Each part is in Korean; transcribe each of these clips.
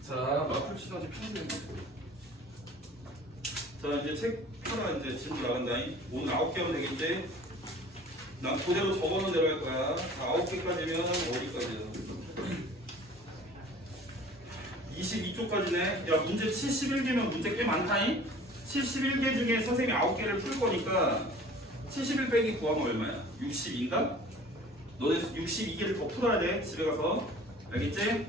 자, 마플 시너지 편집. 자, 이제 책 펴라. 이제 진도 나간다잉. 오늘 9개 하면 되겠지? 난 그대로 적어놓은 대로 할 거야. 자, 9개까지면 어디까지야? 22쪽까지네. 야, 문제 71개면 문제 꽤 많다잉? 71개 중에 선생님이 9개를 풀 거니까 71 빼기 9하면 얼마야? 62인가? 너네 62개를 더 풀어야 돼. 집에 가서. 알겠지?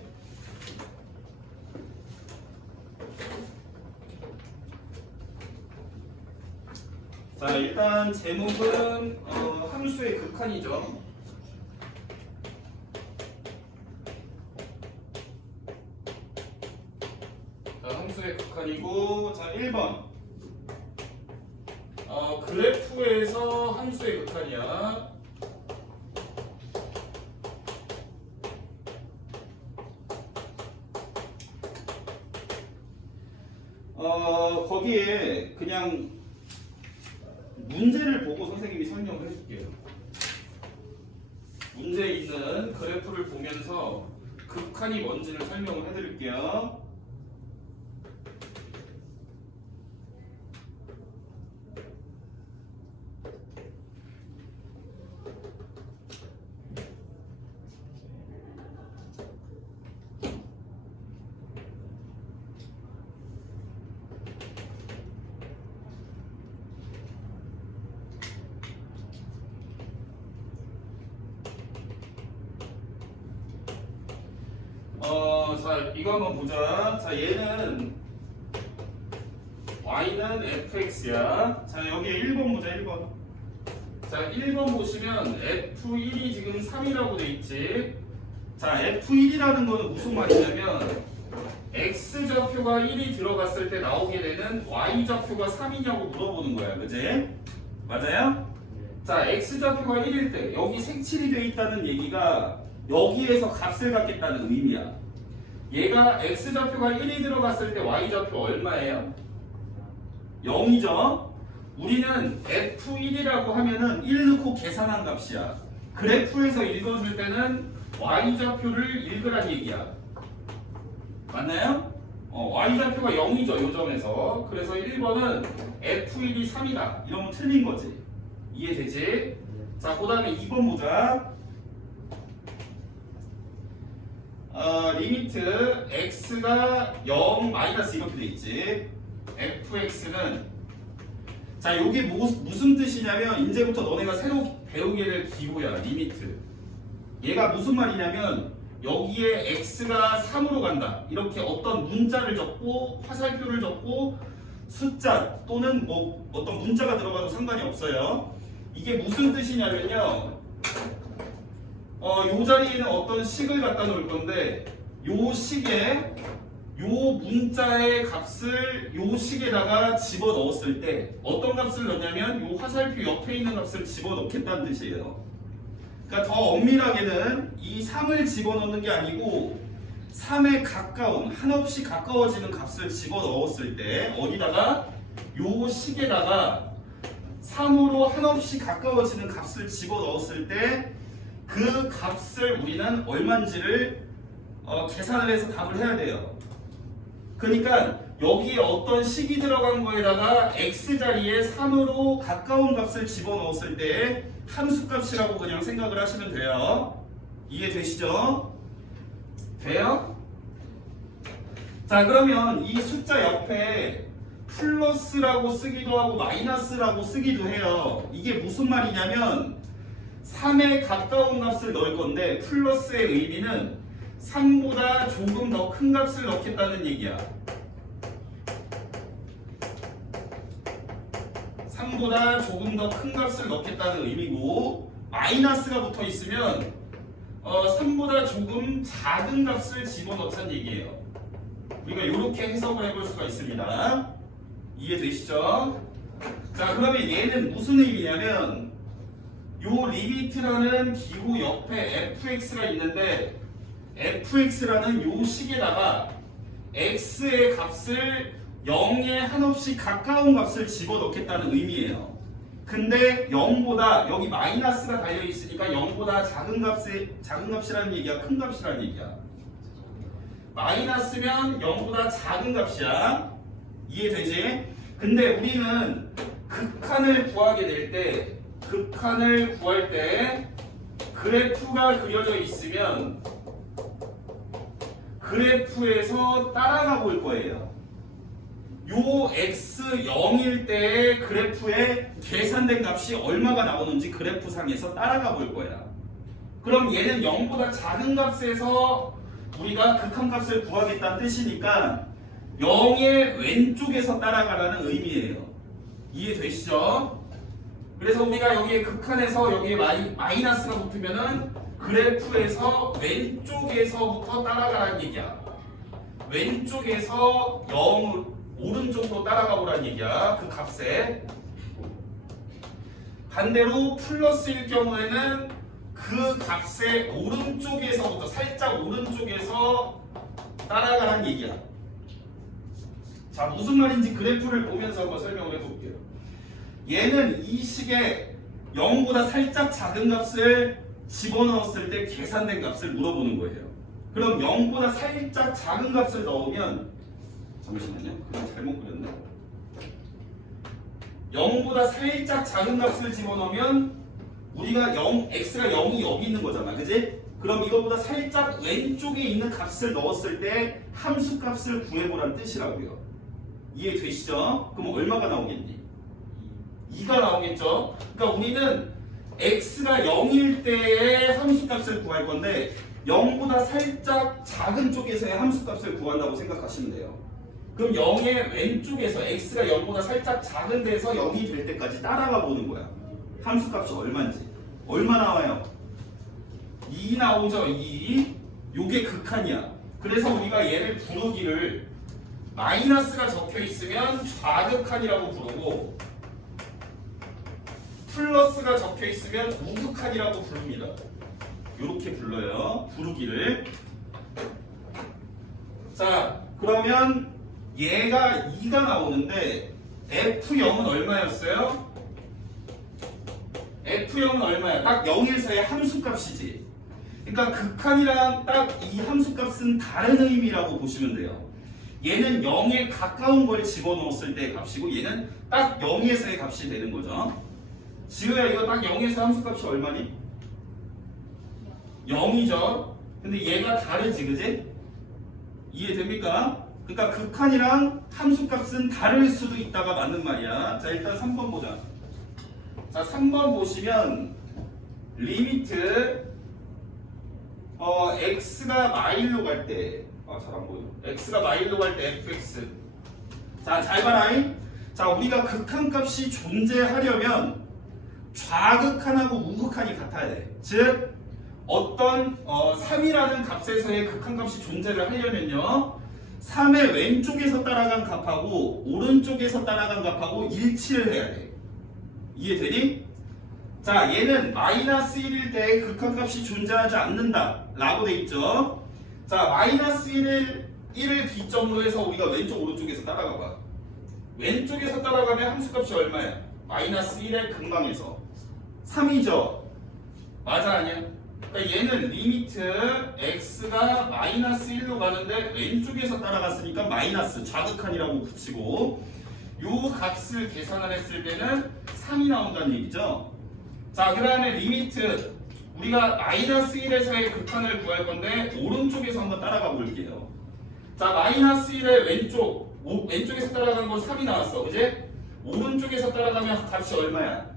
자, 일단 제목은 함수의 극한이죠. 자, 함수의 극한이고, 자, 1번. 그래프에서 함수의 극한이야. 거기에 그냥 문제를 보고 선생님이 설명을 해줄게요. 문제에 있는 그래프를 보면서 극한이 뭔지를 설명을 해드릴게요. 자, 이거 한번 보자. 자, 얘는 y는 fx야. 자, 여기에 1번 보자, 1번. 자, 1번 보시면 f1이 지금 3이라고 돼 있지. 자, f1이라는 거는 무슨 말이냐면 x좌표가 1이 들어갔을 때 나오게 되는 y좌표가 3이냐고 물어보는 거야. 그치? 맞아요? 자, x좌표가 1일 때 여기 색칠이 돼 있다는 얘기가 여기에서 값을 갖겠다는 의미야. 얘가 x좌표가 1이 들어갔을 때 y좌표 얼마예요? 0이죠? 우리는 f1이라고 하면은 1 넣고 계산한 값이야. 그래프에서 읽어줄 때는 y좌표를 읽으란 얘기야. 맞나요? y좌표가 0이죠, 요 점에서. 그래서 1번은 f1이 3이다. 이러면 틀린 거지. 이해되지? 자, 그 다음에 2번 보자. 리미트 x가 0 마이너스 이렇게 돼 있지. fx는 자, 요게 무슨 뜻이냐면 이제부터 너네가 새로 배우게 될 기호야. 리미트. 얘가 무슨 말이냐면 여기에 x가 3으로 간다. 이렇게 어떤 문자를 적고 화살표를 적고 숫자 또는 뭐 어떤 문자가 들어가도 상관이 없어요. 이게 무슨 뜻이냐면요. 요 자리에는 어떤 식을 갖다 놓을 건데 요 식에 요 문자의 값을 요 식에다가 집어 넣었을 때 어떤 값을 넣냐면 요 화살표 옆에 있는 값을 집어 넣겠다는 뜻이에요. 그러니까 더 엄밀하게는 이 3을 집어 넣는 게 아니고 3에 가까운 한없이 가까워지는 값을 집어 넣었을 때 어디다가 요 식에다가 3으로 한없이 가까워지는 값을 집어 넣었을 때 그 값을 우리는 얼마인지를 계산을 해서 답을 해야 돼요. 그러니까 여기에 어떤 식이 들어간 거에다가 x자리에 3으로 가까운 값을 집어넣었을 때 함수값이라고 그냥 생각을 하시면 돼요. 이해되시죠? 돼요? 자, 그러면 이 숫자 옆에 플러스라고 쓰기도 하고 마이너스라고 쓰기도 해요. 이게 무슨 말이냐면 3에 가까운 값을 넣을 건데 플러스의 의미는 3보다 조금 더 큰 값을 넣겠다는 얘기야. 3보다 조금 더 큰 값을 넣겠다는 의미고 마이너스가 붙어 있으면 3보다 조금 작은 값을 집어넣자는 얘기예요. 우리가 이렇게 해석을 해볼 수가 있습니다. 이해되시죠? 자, 그러면 얘는 무슨 의미냐면 요 리미트라는 기호 옆에 fx가 있는데 fx라는 요 식에다가 x의 값을 0에 한없이 가까운 값을 집어넣겠다는 의미예요. 근데 0보다 여기 마이너스가 달려있으니까 0보다 작은 값이라는 얘기야, 큰 값이라는 얘기야. 마이너스면 0보다 작은 값이야. 이해되지? 근데 우리는 극한을 구하게 될 때, 극한을 구할 때 그래프가 그려져 있으면 그래프에서 따라가 볼 거예요. 요 x 0일 때의 그래프에 계산된 값이 얼마가 나오는지 그래프상에서 따라가 볼 거야. 그럼 얘는 0보다 작은 값에서 우리가 극한값을 구하겠다는 뜻이니까 0의 왼쪽에서 따라가라는 의미예요. 이해되시죠? 그래서 우리가 여기에 극한에서 여기에 마이너스가 붙으면은 그래프에서 왼쪽에서부터 따라가라는 얘기야. 왼쪽에서 0 오른쪽으로 따라가 보라는 얘기야. 그 값에. 반대로 플러스일 경우에는 그 값의 오른쪽에서부터 살짝 오른쪽에서 따라가라는 얘기야. 자, 무슨 말인지 그래프를 보면서 한번 설명을 해볼게요. 얘는 이 식에 0보다 살짝 작은 값을 집어넣었을 때 계산된 값을 물어보는 거예요. 그럼 0보다 살짝 작은 값을 넣으면, 잠시만요, 그냥 잘못 그렸네. 0보다 살짝 작은 값을 집어넣으면 우리가 x가 0이 여기 있는 거잖아, 그지? 그럼 이거보다 살짝 왼쪽에 있는 값을 넣었을 때 함수 값을 구해보라는 뜻이라고요. 이해되시죠? 그럼 얼마가 나오겠니? 2가 나오겠죠? 그러니까 우리는 x가 0일 때의 함수 값을 구할 건데 0보다 살짝 작은 쪽에서의 함수 값을 구한다고 생각하시면 돼요. 그럼 0의 왼쪽에서 x가 0보다 살짝 작은 데서 0이 될 때까지 따라가 보는 거야. 함수 값이 얼마인지. 얼마 나와요? 2 나오죠? 2. 요게 극한이야. 그래서 우리가 얘를 부르기를 마이너스가 적혀 있으면 좌극한이라고 부르고 플러스가 적혀 있으면 우극한이라고 부릅니다. 요렇게 불러요. 부르기를. 자, 그러면 얘가 2가 나오는데 F0은 얼마였어요? F0은 얼마야? 딱 0에서의 함수값이지. 그러니까 극한이랑 딱 이 함수값은 다른 의미라고 보시면 돼요. 얘는 0에 가까운 걸 집어넣었을 때 값이고 얘는 딱 0에서의 값이 되는 거죠. 지우야, 이거 딱 0에서 함수값이 얼마니? 0이죠. 근데 얘가 다르지, 그지? 이해됩니까? 그러니까 극한이랑 함수값은 다를 수도 있다가 맞는 말이야. 자, 일단 3번 보자. 자, 3번 보시면 리미트 x가 마일로 갈 때, 잘 안 보여. x가 마일로 갈 때 fx. 자, 잘 봐라잉. 자, 우리가 극한값이 존재하려면 좌극한하고 우극한이 같아야 돼. 즉 어떤 3이라는 값에서의 극한값이 존재를 하려면요 3의 왼쪽에서 따라간 값하고 오른쪽에서 따라간 값하고 일치를 해야 돼. 이해되니? 자, 얘는 마이너스 1일 때 극한값이 존재하지 않는다 라고 돼 있죠. 자, 마이너스 1을 기점으로 해서 우리가 왼쪽 오른쪽에서 따라가 봐. 왼쪽에서 따라가면 함수값이 얼마야? 마이너스 1의 근방에서 3이죠. 맞아, 아니야? 그러니까 얘는 리미트 x가 마이너스 1로 가는데 왼쪽에서 따라갔으니까 마이너스 좌극한이라고 붙이고 요 값을 계산을 했을 때는 3이 나온다는 얘기죠. 자, 그 다음에 리미트 우리가 마이너스 1에서의 극한을 구할 건데 오른쪽에서 한번 따라가 볼게요. 자, 마이너스 1의 왼쪽에서 따라간 건 3이 나왔어, 그지? 오른쪽에서 따라가면 값이 얼마야?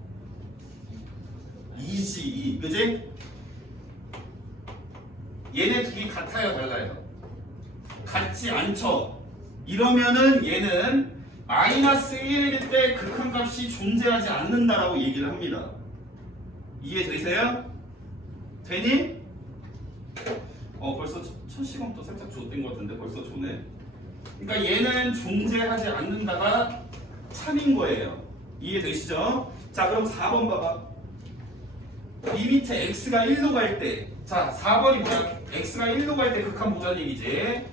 2지, 2, 그지? 얘네 둘이 같아요, 달라요? 같지 않죠? 이러면은 얘는 마이너스 1일 때 극한값이 존재하지 않는다라고 얘기를 합니다. 이해되세요? 되니? 벌써 첫 시간부터 살짝 줬던 것 같은데 벌써 조네. 그러니까 얘는 존재하지 않는다가 참인 거예요. 이해되시죠? 자, 그럼 4번 봐봐. 리미트 x가 1로 갈 때, 자 4번이 뭐야? x가 1로 갈 때 극한 보자는 얘기지.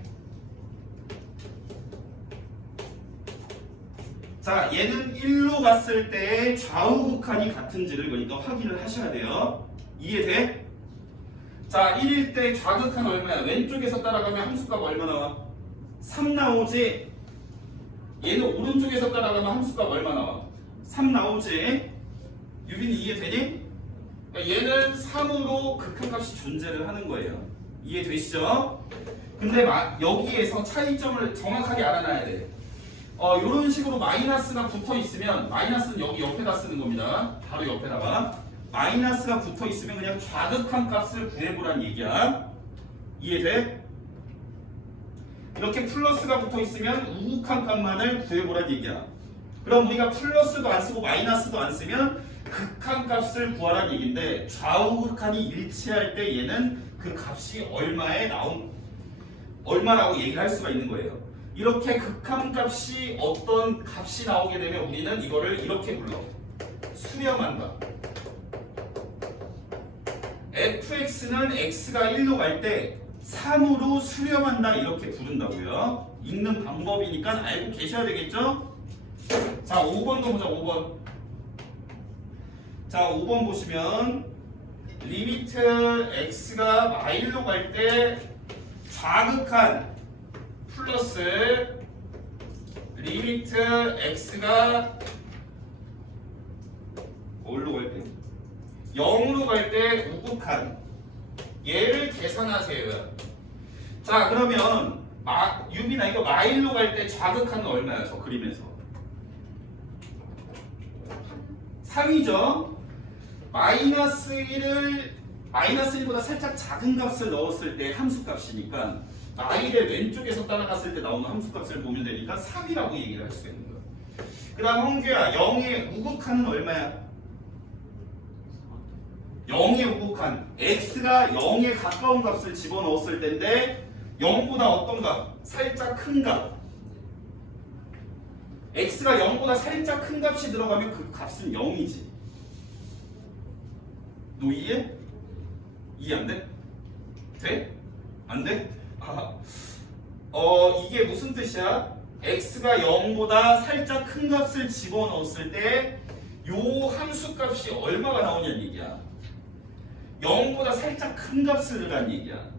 자, 얘는 1로 갔을 때 좌우 극한이 같은지를 그러니까 확인을 하셔야 돼요. 이해돼? 자, 1일 때 좌극한 얼마야? 왼쪽에서 따라가면 함수값 얼마 나와? 3 나오지? 얘는 오른쪽에서 따라가면 함수값 얼마 나와? 3 나오지? 유빈이 이해되니? 그러니까 얘는 3으로 극한값이 존재를 하는 거예요. 이해되시죠? 근데 여기에서 차이점을 정확하게 알아놔야 돼. 이런 식으로 마이너스가 붙어 있으면, 마이너스는 여기 옆에다 쓰는 겁니다. 바로 옆에다가 마이너스가 붙어 있으면 그냥 좌극한 값을 구해보란 얘기야. 이해돼? 이렇게 플러스가 붙어 있으면 우극한 값만을 구해보란 얘기야. 그럼 우리가 플러스도 안 쓰고 마이너스도 안 쓰면 극한 값을 구하란 얘기인데, 좌우극한이 일치할 때 얘는 그 값이 얼마라고 얘기를 할 수가 있는 거예요. 이렇게 극한 값이 어떤 값이 나오게 되면 우리는 이거를 이렇게 불러. 수렴한다. fx는 x가 1로 갈 때 3으로 수렴한다 이렇게 부른다고요. 읽는 방법이니까 알고 계셔야 되겠죠? 자, 5번도 보자. 5번. 자, 5번 보시면 리미트 x가 마일로 갈 때 좌극한 플러스 리미트 x가 뭘로 갈 때? 0으로 갈 때 우극한 얘를 계산하세요. 자, 그러면 유빈아 이거 마일로 갈 때 좌극한은 얼마야? 저 그림에서 3이죠. 마이너스 1보다 살짝 작은 값을 넣었을 때 함수값이니까 마일의 왼쪽에서 따라갔을 때 나오는 함수값을 보면 되니까 3이라고 얘기를 할 수 있는 거야. 그 다음 홍규야, 0의 우극한은 얼마야? 0의 우극한 x가 0에 가까운 값을 집어넣었을 때인데 0보다 어떤 값? 살짝 큰 값. x가 0보다 살짝 큰 값이 들어가면 그 값은 0이지. 너 이해? 이해 안 돼? 돼? 안 돼? 이게 무슨 뜻이야? x가 0보다 살짝 큰 값을 집어넣었을 때 요 함수 값이 얼마가 나오냐는 얘기야. 0보다 살짝 큰 값을 넣으란 얘기야.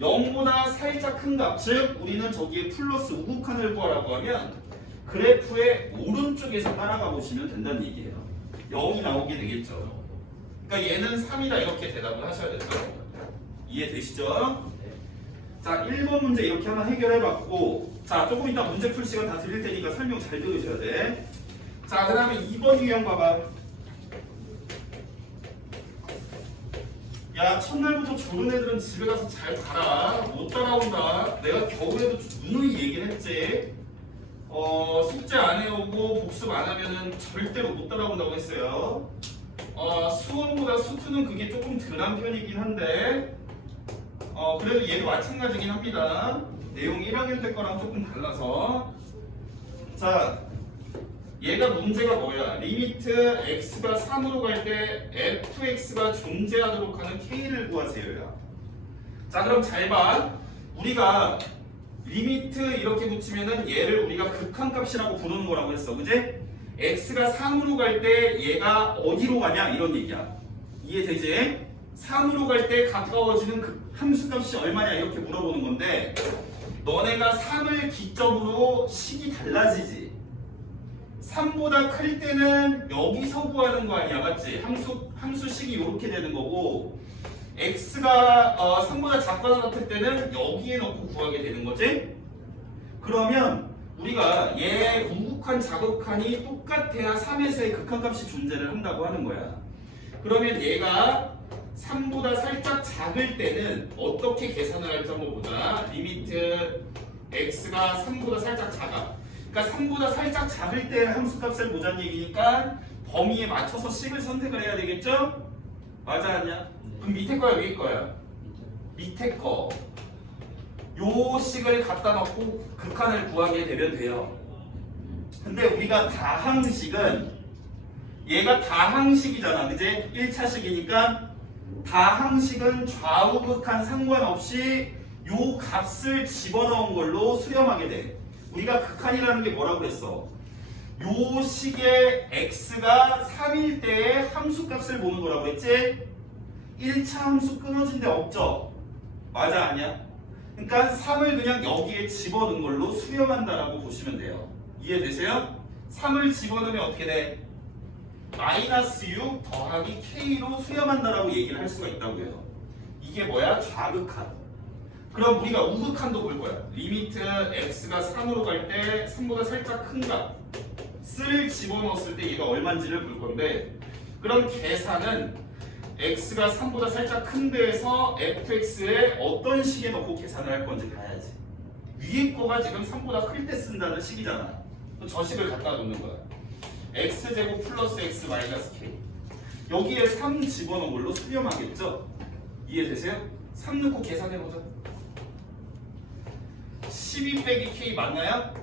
0보다 살짝 큰 값, 즉 우리는 저기에 플러스 우극한을 구하라고 하면 그래프의 오른쪽에서 따라가 보시면 된다는 얘기예요. 0이 나오게 되겠죠. 그러니까 얘는 3이다 이렇게 대답을 하셔야 되죠. 이해되시죠? 자, 1번 문제 이렇게 하나 해결해봤고, 자, 조금 이따 문제 풀 시간 다 드릴 테니까 설명 잘 들으셔야 돼. 자, 그 다음에 2번 유형 봐봐. 야, 첫날부터 졸은 애들은 집에 가서 잘 가라. 못 따라온다. 내가 겨울에도 누누이 얘기를 했지. 숙제 안 해오고 복습 안 하면은 절대로 못 따라온다고 했어요. 수원보다 수투는 그게 조금 덜한 편이긴 한데, 그래도 얘도 마찬가지긴 합니다. 내용이 1학년 때 거랑 조금 달라서. 자, 얘가 문제가 뭐야? 리미트 x가 3으로 갈 때 fx가 존재하도록 하는 k를 구하세요야. 자, 그럼 잘 봐. 우리가 리미트 이렇게 붙이면은 얘를 우리가 극한값이라고 부르는 거라고 했어. 그지? x가 3으로 갈 때 얘가 어디로 가냐 이런 얘기야. 이해되지? 3으로 갈 때 가까워지는 그 함수값이 얼마냐 이렇게 물어보는 건데, 너네가 3을 기점으로 식이 달라지지. 3보다 클 때는 여기서 구하는 거 아니야, 맞지? 함수식이 이렇게 되는 거고, x가 3보다 작거나 같을 때는 여기에 넣고 구하게 되는 거지? 그러면 우리가 얘 우극한 자극한이 똑같아야 3에서의 극한값이 존재를 한다고 하는 거야. 그러면 얘가 3보다 살짝 작을 때는 어떻게 계산을 할지 한번 보자. 리미트 x가 3보다 살짝 작아. 그러니까 3보다 살짝 작을 때 함수값을 보자는 얘기니까 범위에 맞춰서 식을 선택을 해야 되겠죠? 맞아 아니야? 그럼 밑에 거야 위에 거야? 밑에 거. 요 식을 갖다 놓고 극한을 구하게 되면 돼요. 근데 우리가 다항식은 얘가 다항식이잖아, 그지? 1차식이니까 다항식은 좌우극한 상관없이 요 값을 집어넣은 걸로 수렴하게 돼. 우리가 극한이라는 게 뭐라고 그랬어? 요 식의 x가 3일 때의 함수값을 보는 거라고 했지? 1차 함수 끊어진 데 없죠? 맞아 아니야? 그러니까 3을 그냥 여기에 집어넣은 걸로 수렴한다라고 보시면 돼요. 이해되세요? 3을 집어넣으면 어떻게 돼? 마이너스 6 더하기 K로 수렴한다라고 얘기를 할 수가 있다고요. 이게 뭐야? 좌극한. 그럼 우리가 우극한도 볼 거야. 리미트 x가 3으로 갈 때 3보다 살짝 큰 값을 집어넣었을 때 얘가 얼마인지를 볼 건데, 그럼 계산은 x가 3보다 살짝 큰 데에서 fx에 어떤 식에 넣고 계산을 할 건지 봐야지. 위에 거가 지금 3보다 클 때 쓴다는 식이잖아. 저 식을 갖다 놓는 거야. x제곱 플러스 x 마이너스 k. 여기에 3 집어넣은 걸로 수렴하겠죠? 이해되세요? 3 넣고 계산해보자. 12 빼기 k 맞나요?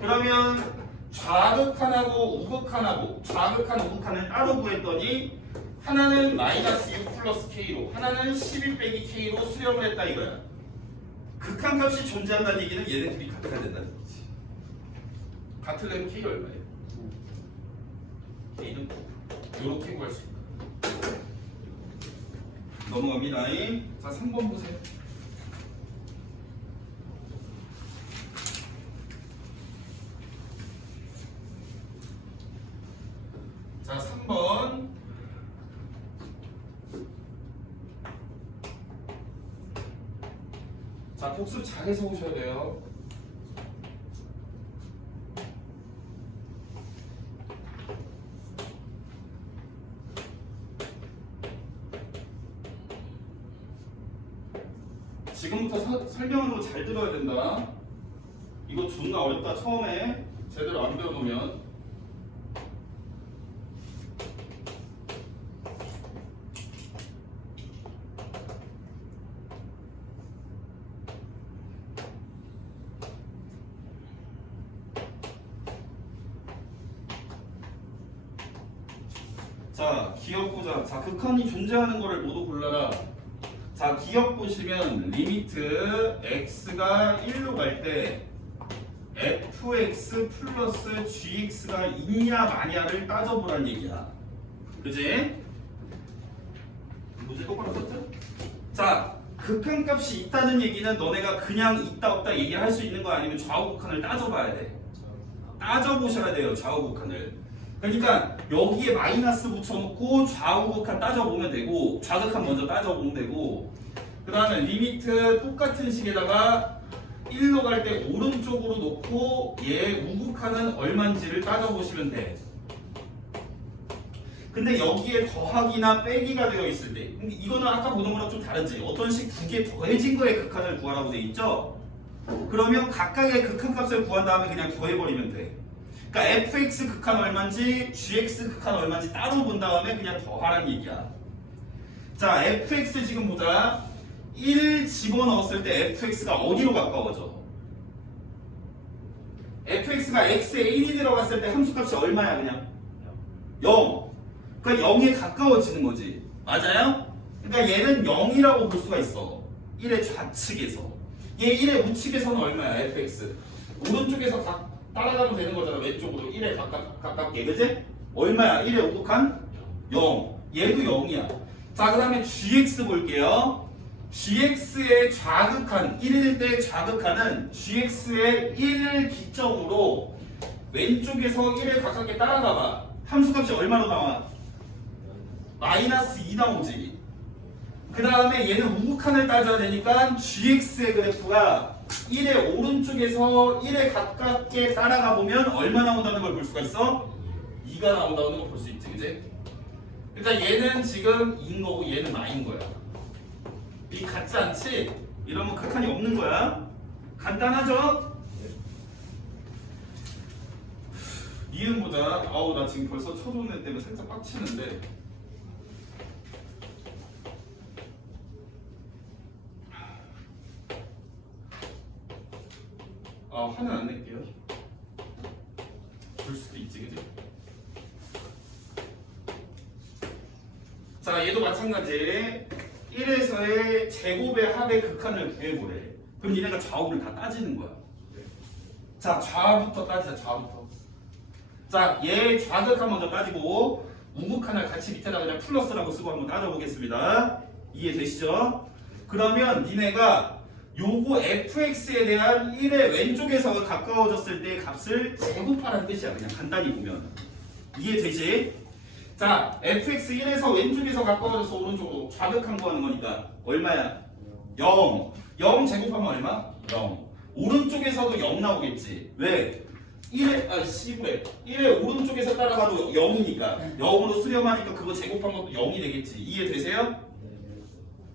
그러면 좌극한하고 우극한하고, 좌극한 우극한을 따로 구했더니 하나는 마이너스 6 플러스 k로, 하나는 11 빼기 k로 수렴을 했다 이거야. 극한값이 존재한다는 얘기는 얘네들이 같아야 된다는 거지. 같으려면 k가 얼마예요? k는 9. 요렇게 구할 수 있다. 넘어갑니다. 자, 3번 보세요. 자, 3번. 자, 복습 잘해서 오셔야 돼요. 지금부터 설명하는 거 잘 들어야 된다. 이거 존나 어렵다. 처음에 제대로 안 배워놓으면. 자, 기억 보자. 자, 극한이 존재하는 거를 모두 골라라. 자, 기억 보시면 리미트 x가 1로 갈 때 fx 플러스 gx가 있냐 마냐를 따져보란 얘기야. 그지? 문제 똑바로 썼죠? 자, 극한값이 있다는 얘기는 너네가 그냥 있다 없다 얘기를 할 수 있는 거 아니면 좌우극한을 따져봐야 돼. 따져보셔야 돼요, 좌우극한을. 그러니까 여기에 마이너스 붙여놓고 좌우극한 따져보면 되고, 좌극한 먼저 따져보면 되고, 그 다음에 리미트 똑같은 식에다가 1로 갈 때 오른쪽으로 놓고 얘 우극한은 얼마인지를 따져보시면 돼. 근데 여기에 더하기나 빼기가 되어 있을 때, 이거는 아까 보던 거랑 좀 다르지. 어떤 식 두 개 더해진 거에 극한을 구하라고 돼 있죠? 그러면 각각의 극한값을 구한 다음에 그냥 더해버리면 돼. 그러니까 fx 극한 얼마인지 gx 극한 얼마인지 따로 본 다음에 그냥 더하라는 얘기야. 자, fx 지금 보자. 1 집어넣었을 때 fx가 어디로 가까워져? fx가 x에 1이 들어갔을 때 함수값이 얼마야 그냥? 0. 그러니까 0에 가까워지는 거지. 맞아요? 그러니까 얘는 0이라고 볼 수가 있어. 1의 좌측에서. 얘 1의 우측에서는 얼마야 fx? 오른쪽에서 따라가면 되는 거잖아. 왼쪽으로 1에 가깝게. 그지? 얼마야? 1에 우극한? 0. 얘도 0이야. 자, 그 다음에 gx 볼게요. gx의 좌극한, 1일 때 좌극한은 gx의 1을 기점으로 왼쪽에서 1에 가깝게 따라가봐. 함수값이 얼마로 나와? 마이너스 2 나오지. 그 다음에 얘는 우극한을 따져야 되니까 gx의 그래프가 1의 오른쪽에서 1에 가깝게 따라가 보면 얼마 나온다는 걸 볼 수가 있어? 2가 나온다는 걸 볼 수 있지, 그지? 그러니까 얘는 지금 2인 거고 얘는 마인 거야. 이 같지 않지? 이러면 극한이 없는 거야. 간단하죠? 이음보다 아우 나 지금 벌써 쳐도는 애 때문에 살짝 빡치는데. 아, 화는 안 낼게요. 볼 수도 있지, 그지? 자, 얘도 마찬가지. 1에서의 제곱의 합의 극한을 구해보래. 그럼 얘네가 좌우를 다 따지는 거야. 자, 좌부터 따지자, 좌부터. 자, 얘 좌극한 먼저 따지고, 우극한을 같이 밑에다 그냥 플러스라고 쓰고 한번 따져보겠습니다. 이해되시죠? 그러면 니네가 요거 fx에 대한 1의 왼쪽에서 가까워졌을 때의 값을 제곱하라는 뜻이야. 그냥 간단히 보면. 이해되지? 자, fx 1에서 왼쪽에서 가까워져서 오른쪽으로 좌극한 거 하는 거니까 얼마야? 0. 0 제곱하면 얼마? 0. 오른쪽에서도 0 나오겠지. 왜? 1의 오른쪽에서 따라가도 0이니까 0으로 수렴하니까 그거 제곱한 것도 0이 되겠지. 이해되세요?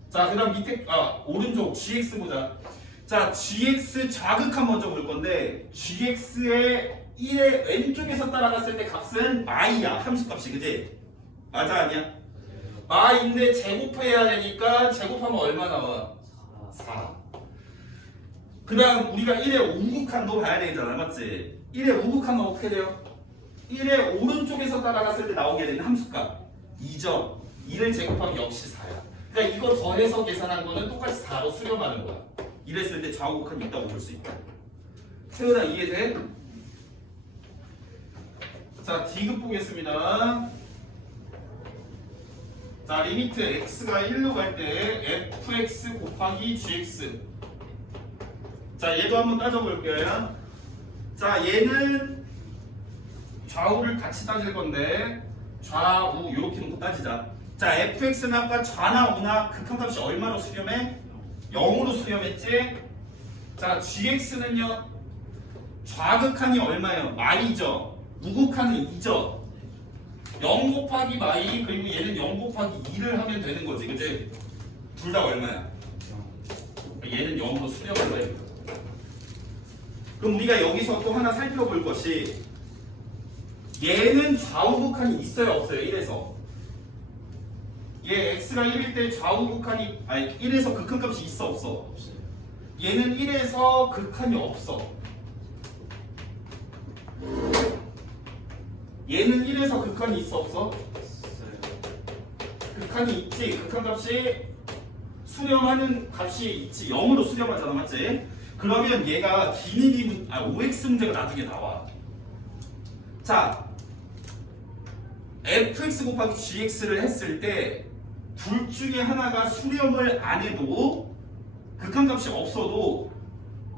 자, 그 다음 밑에 오른쪽 gx 보자. 자, gx 좌극한 먼저 볼 건데 gx의 1의 왼쪽에서 따라갔을 때 값은 마이야. 함수값이. 그지? 맞아 아니야? 마인데 제곱해야 되니까 제곱하면 얼마 나와? 4. 그 다음 우리가 1의 우극한도 봐야 되잖아. 맞지? 1의 우극한은 어떻게 돼요? 1의 오른쪽에서 따라갔을 때 나오게 되는 함수값 2점. 2를 제곱하면 역시 4야. 그러니까 이거 더해서 계산한 거는 똑같이 4로 수렴하는 거야. 이랬을 때 좌우극한이 있다고 볼 수 있다. 태훈아 이해돼? 자, D급 보겠습니다. 자, 리미트 x가 1로 갈 때 fx 곱하기 gx. 자, 얘도 한번 따져볼게요. 자, 얘는 좌우를 같이 따질 건데 좌우 이렇게 놓고 따지자. 자, fx는 아까 좌나 우나 극한값이 얼마로 수렴해? 0으로 수렴했지? 자, gx는요 좌극한이 얼마예요? 마이죠. 우극한은 2죠. 0 곱하기 마이 그리고 얘는 0 곱하기 2를 하면 되는 거지. 그치? 둘 다 얼마야? 얘는 0으로 수렴한 거예요. 그럼 우리가 여기서 또 하나 살펴볼 것이 얘는 좌우극한이 있어요 없어요? 1에서 얘 x가 1일 때 좌우극한이 1에서 극한값이 있어 없어? 없어요. 얘는 1에서 극한이 없어. 얘는 1에서 극한이 있어 없어? 극한이 있지. 극한값이 수렴하는 값이 있지. 0으로 수렴하잖아. 맞지? 그러면 얘가 기니디 OX 문제가 나중에 나와. 자, fx 곱하기 gx를 했을 때 둘 중에 하나가 수렴을 안 해도 극한값이 없어도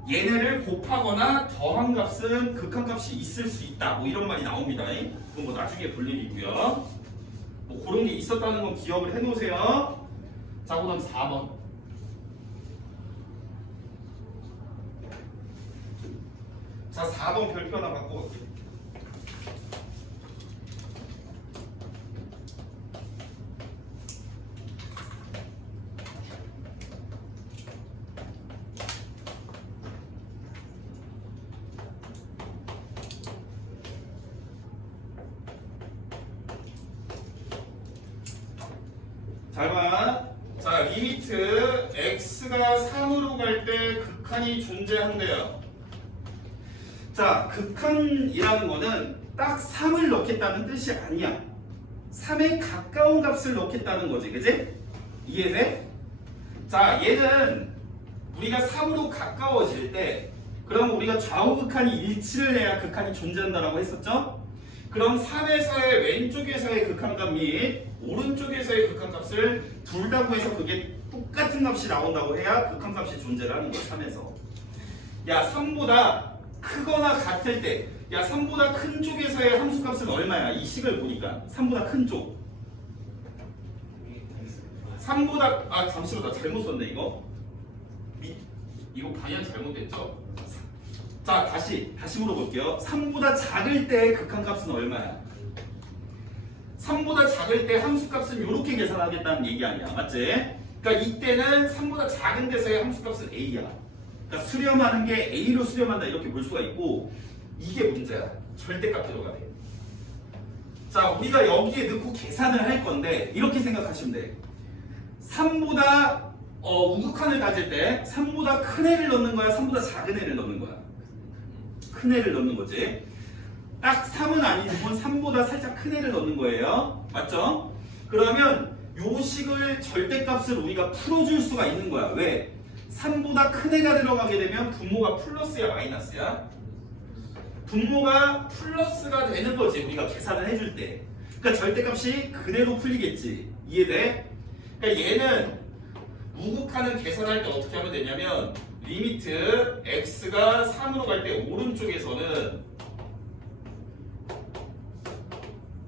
얘네를 곱하거나 더한 값은 극한값이 있을 수 있다. 뭐 이런 말이 나옵니다. 그건 뭐 나중에 볼 일이고요. 뭐 그런 게 있었다는 건 기억을 해놓으세요. 자, 그다음 4번. 자, 4번 별표 하나 바꿔볼게요. 잘 봐. 자, 리미트 x가 3으로 갈 때 극한이 존재한대요. 자, 극한이라는 거는 딱 3을 넣겠다는 뜻이 아니야. 3에 가까운 값을 넣겠다는 거지. 그지? 이해돼? 자, 얘는 우리가 3으로 가까워질 때 그럼 우리가 좌우 극한이 일치를 해야 극한이 존재한다라고 했었죠? 그럼 3에서의 왼쪽에서의 극한값 및 오른쪽에서의 극한값을 둘 다 구해서 그게 똑같은 값이 나온다고 해야 극한값이 존재를 하는 거야. 3에서. 야, 3보다 크거나 같을 때, 야, 3보다 큰 쪽에서의 함수값은 얼마야? 이 식을 보니까 3보다 큰 쪽. 3보다 잠시만, 나 잘못 썼네 이거. 이거 방향 잘못됐죠? 자, 다시 물어볼게요. 3보다 작을 때의 극한값은 얼마야? 3보다 작을 때 함수값은 이렇게 계산하겠다는 얘기 아니야. 맞지? 그러니까 이때는 3보다 작은 데서의 함수값은 A야. 그러니까 수렴하는 게 A로 수렴한다 이렇게 볼 수가 있고 이게 문제야. 절대값 들어가야 돼. 자, 우리가 여기에 넣고 계산을 할 건데 이렇게 생각하시면 돼. 3보다 우극한을 따질 때 3보다 큰 애를 넣는 거야? 3보다 작은 애를 넣는 거야? 큰 애를 넣는 거지. 딱 3은 아니지만 3보다 살짝 큰 애를 넣는 거예요. 맞죠? 그러면 요 식을 절대값을 우리가 풀어줄 수가 있는 거야. 왜? 3보다 큰 애가 들어가게 되면 분모가 플러스야 마이너스야? 분모가 플러스가 되는 거지. 우리가 계산을 해줄 때. 그러니까 절대값이 그대로 풀리겠지. 이해돼? 그러니까 얘는 우극하는 계산할 때 어떻게 하면 되냐면 리미트 x가 3으로 갈 때 오른쪽에서는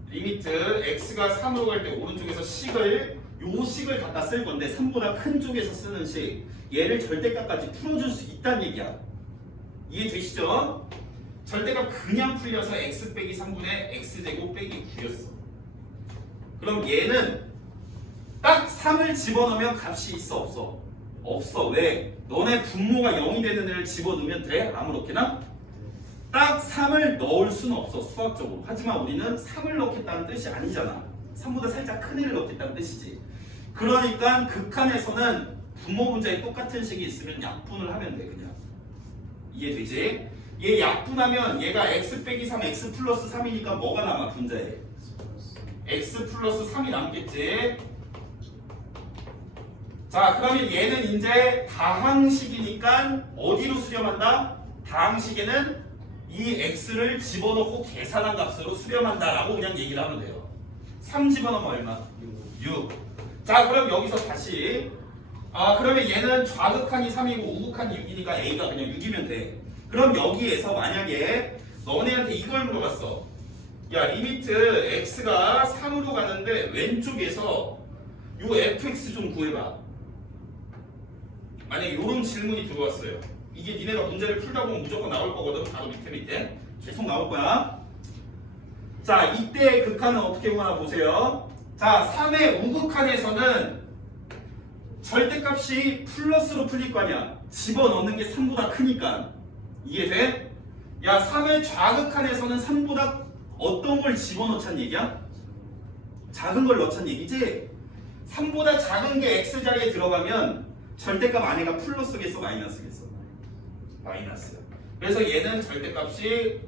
리미트 x가 3으로 갈 때 오른쪽에서 식을 요 식을 갖다 쓸 건데 3보다 큰 쪽에서 쓰는 식 얘를 절대값까지 풀어줄 수 있다는 얘기야. 이해되시죠? 절대값 그냥 풀려서 x 빼기 3분의 x제곱 빼기 9였어. 그럼 얘는 딱 3을 집어넣으면 값이 있어 없어? 없어. 왜? 너네 분모가 0이 되는 애를 집어넣으면 돼? 아무렇게나? 딱 3을 넣을 수는 없어 수학적으로. 하지만 우리는 3을 넣겠다는 뜻이 아니잖아. 3보다 살짝 큰 애를 넣겠다는 뜻이지. 그러니까 극한에서는 분모 문자에 똑같은 식이 있으면 약분을 하면 돼 그냥. 이해되지? 얘 약분하면 얘가 x 빼기 3 x 플러스 3이니까 뭐가 남아 분자에? x 플러스 3이 남겠지. 자 그러면 얘는 이제 다항식이니까 어디로 수렴한다? 다항식에는 이 x를 집어넣고 계산한 값으로 수렴한다 라고 그냥 얘기를 하면 돼요. 3 집어넣으면 얼마? 6. 자 그럼 여기서 다시 그러면 얘는 좌극한이 3이고 우극한이 6이니까 a가 그냥 6이면 돼. 그럼 여기에서 만약에 너네한테 이걸 물어봤어. 야 리미트 x가 3으로 가는데 왼쪽에서 요 fx 좀 구해봐. 만약에 이런 질문이 들어왔어요. 이게 니네가 문제를 풀다 보면 무조건 나올 거거든. 바로 밑에 계속 나올 거야. 자 이때 극한은 어떻게 구하나 보세요. 자 3의 우극한에서는 절대값이 플러스로 풀릴 거 아니야. 집어넣는 게 3보다 크니까. 이해돼? 야 3의 좌극한에서는 3보다 어떤 걸 집어넣자는 얘기야? 작은 걸 넣자는 얘기지? 3보다 작은 게 x 자리에 들어가면 절대값 안에가 플러스겠어 마이너스겠어? 마이너스야. 그래서 얘는 절대값이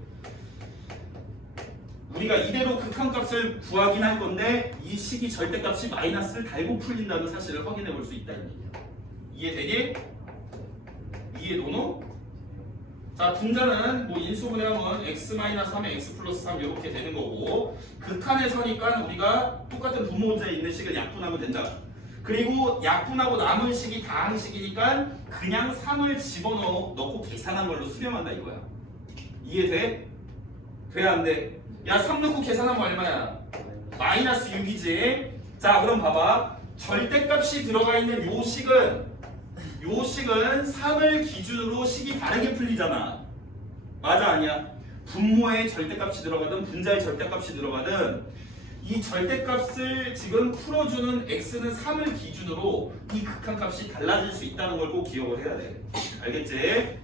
우리가 이대로 극한값을 구하긴 할 건데 이 식이 절대값이 마이너스를 달고 풀린다는 사실을 확인해 볼 수 있다는 얘기야. 이해되니? 이해노노? 자 분자는 뭐 인수분해하면 x-3에 x 플러스 3 이렇게 되는 거고 극한에 서니까 우리가 똑같은 분모 문자에 있는 식을 약분하면 된다. 그리고 약분하고 남은 식이 다항식이니까 그냥 3을 집어넣고 계산한 걸로 수렴한다 이거야. 이해돼? 돼 안 돼? 야 3 넣고 계산하면 얼마야? 마이너스 6이지. 자 그럼 봐봐. 절대값이 들어가 있는 요 식은 3을 기준으로 식이 다르게 풀리잖아. 맞아 아니야? 분모에 절대값이 들어가든 분자에 절대값이 들어가든 이 절대값을 지금 풀어주는 x는 3을 기준으로 이 극한값이 달라질 수 있다는 걸 꼭 기억을 해야 돼. 알겠지?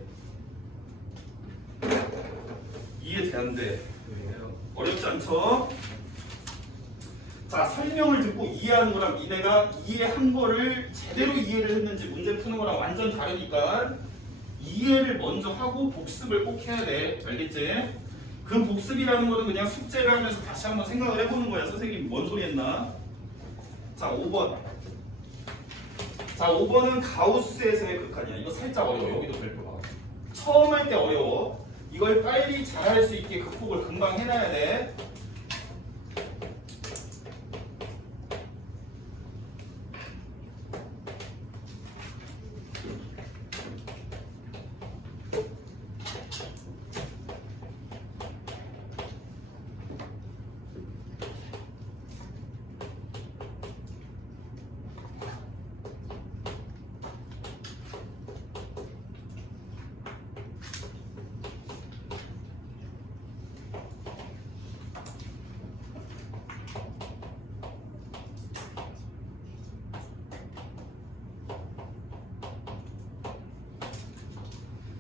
이해 안 돼? 어렵지 않죠? 자 설명을 듣고 이해하는 거랑 니네가 이해한 거를 제대로 이해를 했는지 문제 푸는 거랑 완전 다르니까 이해를 먼저 하고 복습을 꼭 해야 돼. 알겠지? 그 복습이라는 거는 그냥 숙제를 하면서 다시 한번 생각을 해보는 거야. 선생님 뭔 소리 했나? 자 5번. 자 5번은 가우스에서의 극한이야. 이거 살짝 어려워. 여기도 별표 봐. 처음 할 때 어려워. 이걸 빨리 잘할 수 있게 극복을 금방 해놔야 돼.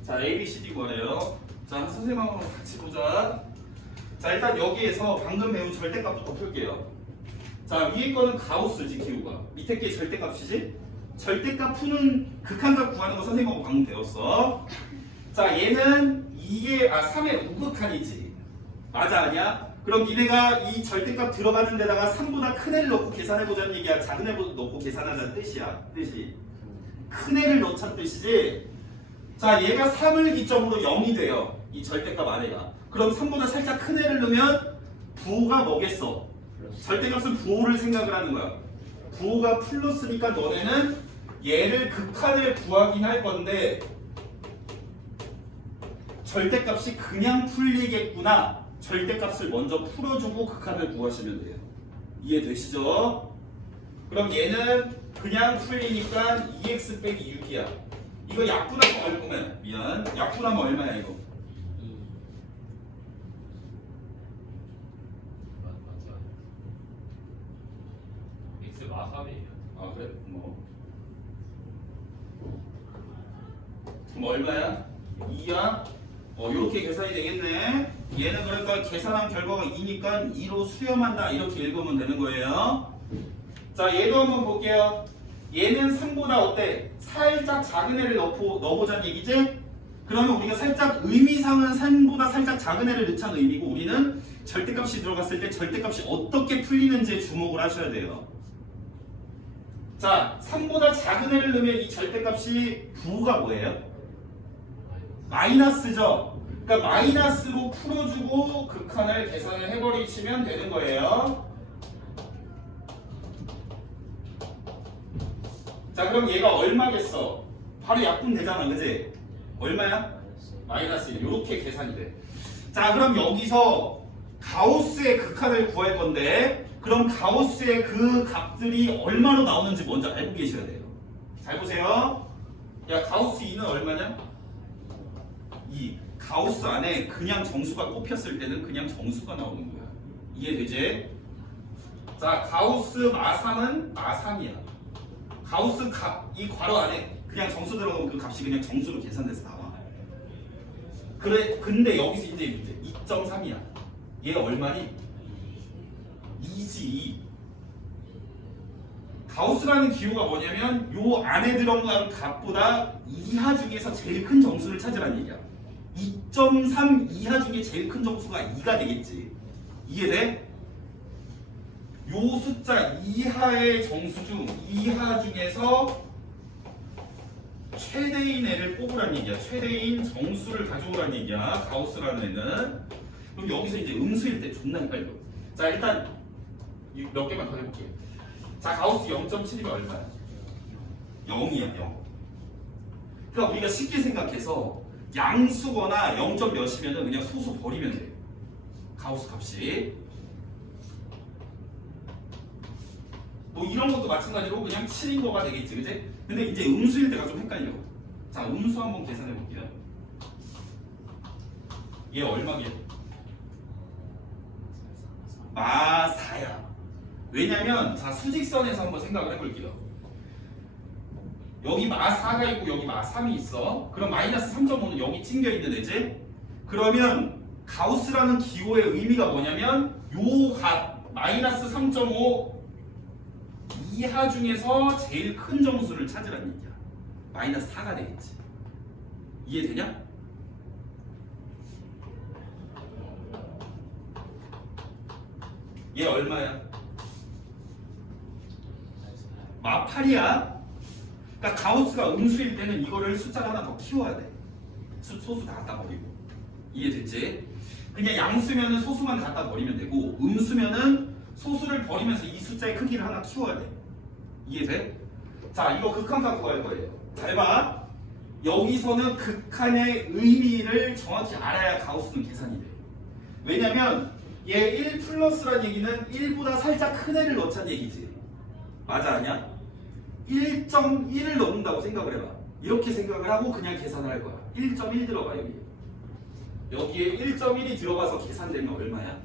자, A, B, C, D 뭐래요? 자, 선생님하고 같이 보자. 자, 일단 여기에서 방금 배운 절대값부터 풀게요. 자, 위에 거는 가우스지, 기호가. 밑에 게 절대값이지? 절대값 푸는 극한값 구하는 거 선생님하고 방금 배웠어. 자, 얘는 3의 우극한이지. 맞아, 아니야? 그럼 니네가 이 절대값 들어가는 데다가 3보다 큰 애를 넣고 계산해보자는 얘기야? 작은 애를 넣고 계산하자는 뜻이야. 뜻이. 큰 애를 넣자는 뜻이지? 자, 얘가 3을 기점으로 0이 돼요. 이 절대값 안에가. 그럼 3보다 살짝 큰 애를 넣으면 부호가 뭐겠어? 절대값은 부호를 생각을 하는 거야. 부호가 플러스니까 너네는 얘를 극한을 구하긴 할 건데 절대값이 그냥 풀리겠구나. 절대값을 먼저 풀어주고 극한을 구하시면 돼요. 이해되시죠? 그럼 얘는 그냥 풀리니까 2x 빼기 6이야. 이거 약분하면 얼마야? 미안. 약분하면 얼마야 이거? X 마삼이에요. 아 그래? 그럼 얼마야? 2야? 요렇게 계산이 되겠네. 얘는 그러니까 계산한 결과가 2니까 2로 수렴한다. 이렇게 읽으면 되는 거예요. 자, 얘도 한번 볼게요. 얘는 3보다 어때? 살짝 작은 애를 넣어보자는 얘기지? 그러면 우리가 살짝 의미상은 3보다 살짝 작은 애를 넣자는 의미고 우리는 절대값이 들어갔을 때 절대값이 어떻게 풀리는지에 주목을 하셔야 돼요. 자, 3보다 작은 애를 넣으면 이 절대값이 부호가 뭐예요? 마이너스죠. 그러니까 마이너스로 풀어주고 극한을 계산을 해버리시면 되는 거예요. 자, 그럼 얘가 얼마겠어? 바로 약분 되잖아, 그지? 얼마야? 마이너스 1. 이렇게 계산이 돼. 자, 그럼 여기서 가우스의 극한을 구할 건데 그럼 가우스의 그 값들이 얼마로 나오는지 먼저 알고 계셔야 돼요. 잘 보세요. 야, 가우스 2는 얼마냐? 2. 가우스 안에 그냥 정수가 꼽혔을 때는 그냥 정수가 나오는 거야. 이해되지? 자, 가우스 마3은 마3이야. 가우스 값, 이 괄호 안에 그냥 정수 들어가면 그 값이 그냥 정수로 계산돼서 나와. 그래, 근데 여기서 이제 2.3이야. 얘 얼마니? 2지. 가우스라는 기호가 뭐냐면 요 안에 들어간 값보다 이하 중에서 제일 큰 정수를 찾으라는 얘기야. 2.3 이하 중에 제일 큰 정수가 2가 되겠지. 이해돼? 요 숫자 이하의 정수 중 이하 중에서 최대인 애를 뽑으란 얘기야. 최대인 정수를 가져오란 얘기야. 가우스라는 애는. 그럼 여기서 이제 음수일 때 존나 헷갈려. 자, 일단 몇 개만 더 해볼게요. 자, 가우스 0.7이면 얼마야? 0이야, 0. 그러니까 우리가 쉽게 생각해서 양수거나 0. 몇이면은 그냥 소수 버리면 돼. 가우스 값이. 뭐 이런 것도 마찬가지로 그냥 7인 거가 되겠지, 그지? 근데 이제 음수일 때가 좀 헷갈려. 자, 음수 한번 계산해 볼게요. 얘 얼마게? 마4야. 왜냐면 자, 수직선에서 한번 생각을 해볼게요. 여기 마4가 있고 여기 마3이 있어. 그럼 마이너스 3.5는 여기 찡겨 있는 애지? 그러면 가우스라는 기호의 의미가 뭐냐면 요 값 마이너스 3.5 이하 중에서 제일 큰 정수를 찾으라는 얘기야. 마이너스 4가 되겠지. 이해되냐? 얘 얼마야? 마8이야. 그러니까 가우스가 음수일 때는 이거를 숫자를 하나 더 키워야 돼. 소수 다 갖다 버리고. 이해됐지? 그냥 양수면은 소수만 갖다 버리면 되고 음수면은 소수를 버리면서 이 숫자의 크기를 하나 키워야 돼. 이해돼? 자, 이거 극한값 구할 거예요. 잘 봐. 여기서는 극한의 의미를 정확히 알아야 가우스는 계산이 돼. 왜냐면 얘 1 플러스란 얘기는 1보다 살짝 큰 애를 넣자는 얘기지. 맞아, 아니야? 1.1을 넣는다고 생각을 해봐. 이렇게 생각을 하고 그냥 계산을 할 거야. 1.1 들어가 여기. 여기에 1.1이 들어가서 계산되면 얼마야?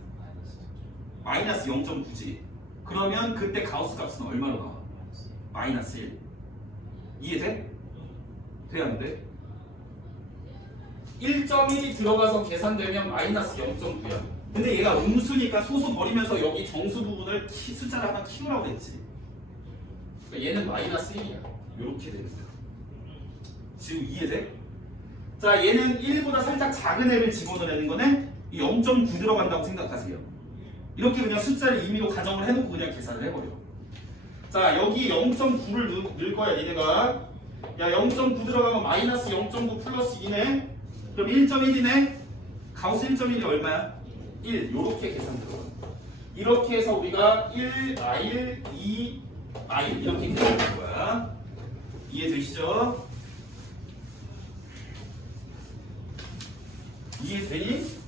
마이너스 0.9지. 그러면 그때 가우스 값은 얼마로 나와? 마이너스 1. 이해돼? 돼, 안 돼? 1.1이 들어가서 계산되면 마이너스 0.9야. 근데 얘가 음수니까 소수 버리면서 여기 정수 부분을 숫자를 하나 키우라고 했지. 그러니까 얘는 마이너스 1이야. 이렇게 되는 거야. 지금 이해돼? 자, 얘는 1보다 살짝 작은 애를 집어넣는 거네? 이 0.9 들어간다고 생각하세요. 이렇게 그냥 숫자를 임의로 가정을 해놓고 그냥 계산을 해버려. 자, 여기 0.9를 넣을 거야, 니네가. 야, 0.9 들어가면 마이너스 0.9 플러스 2네? 그럼 1.1이네? 가우스 1.1이 얼마야? 1. 요렇게 계산 들어가. 이렇게 해서 우리가 1R, 2R 이렇게 되는 거야. 이해되시죠? 이해되니?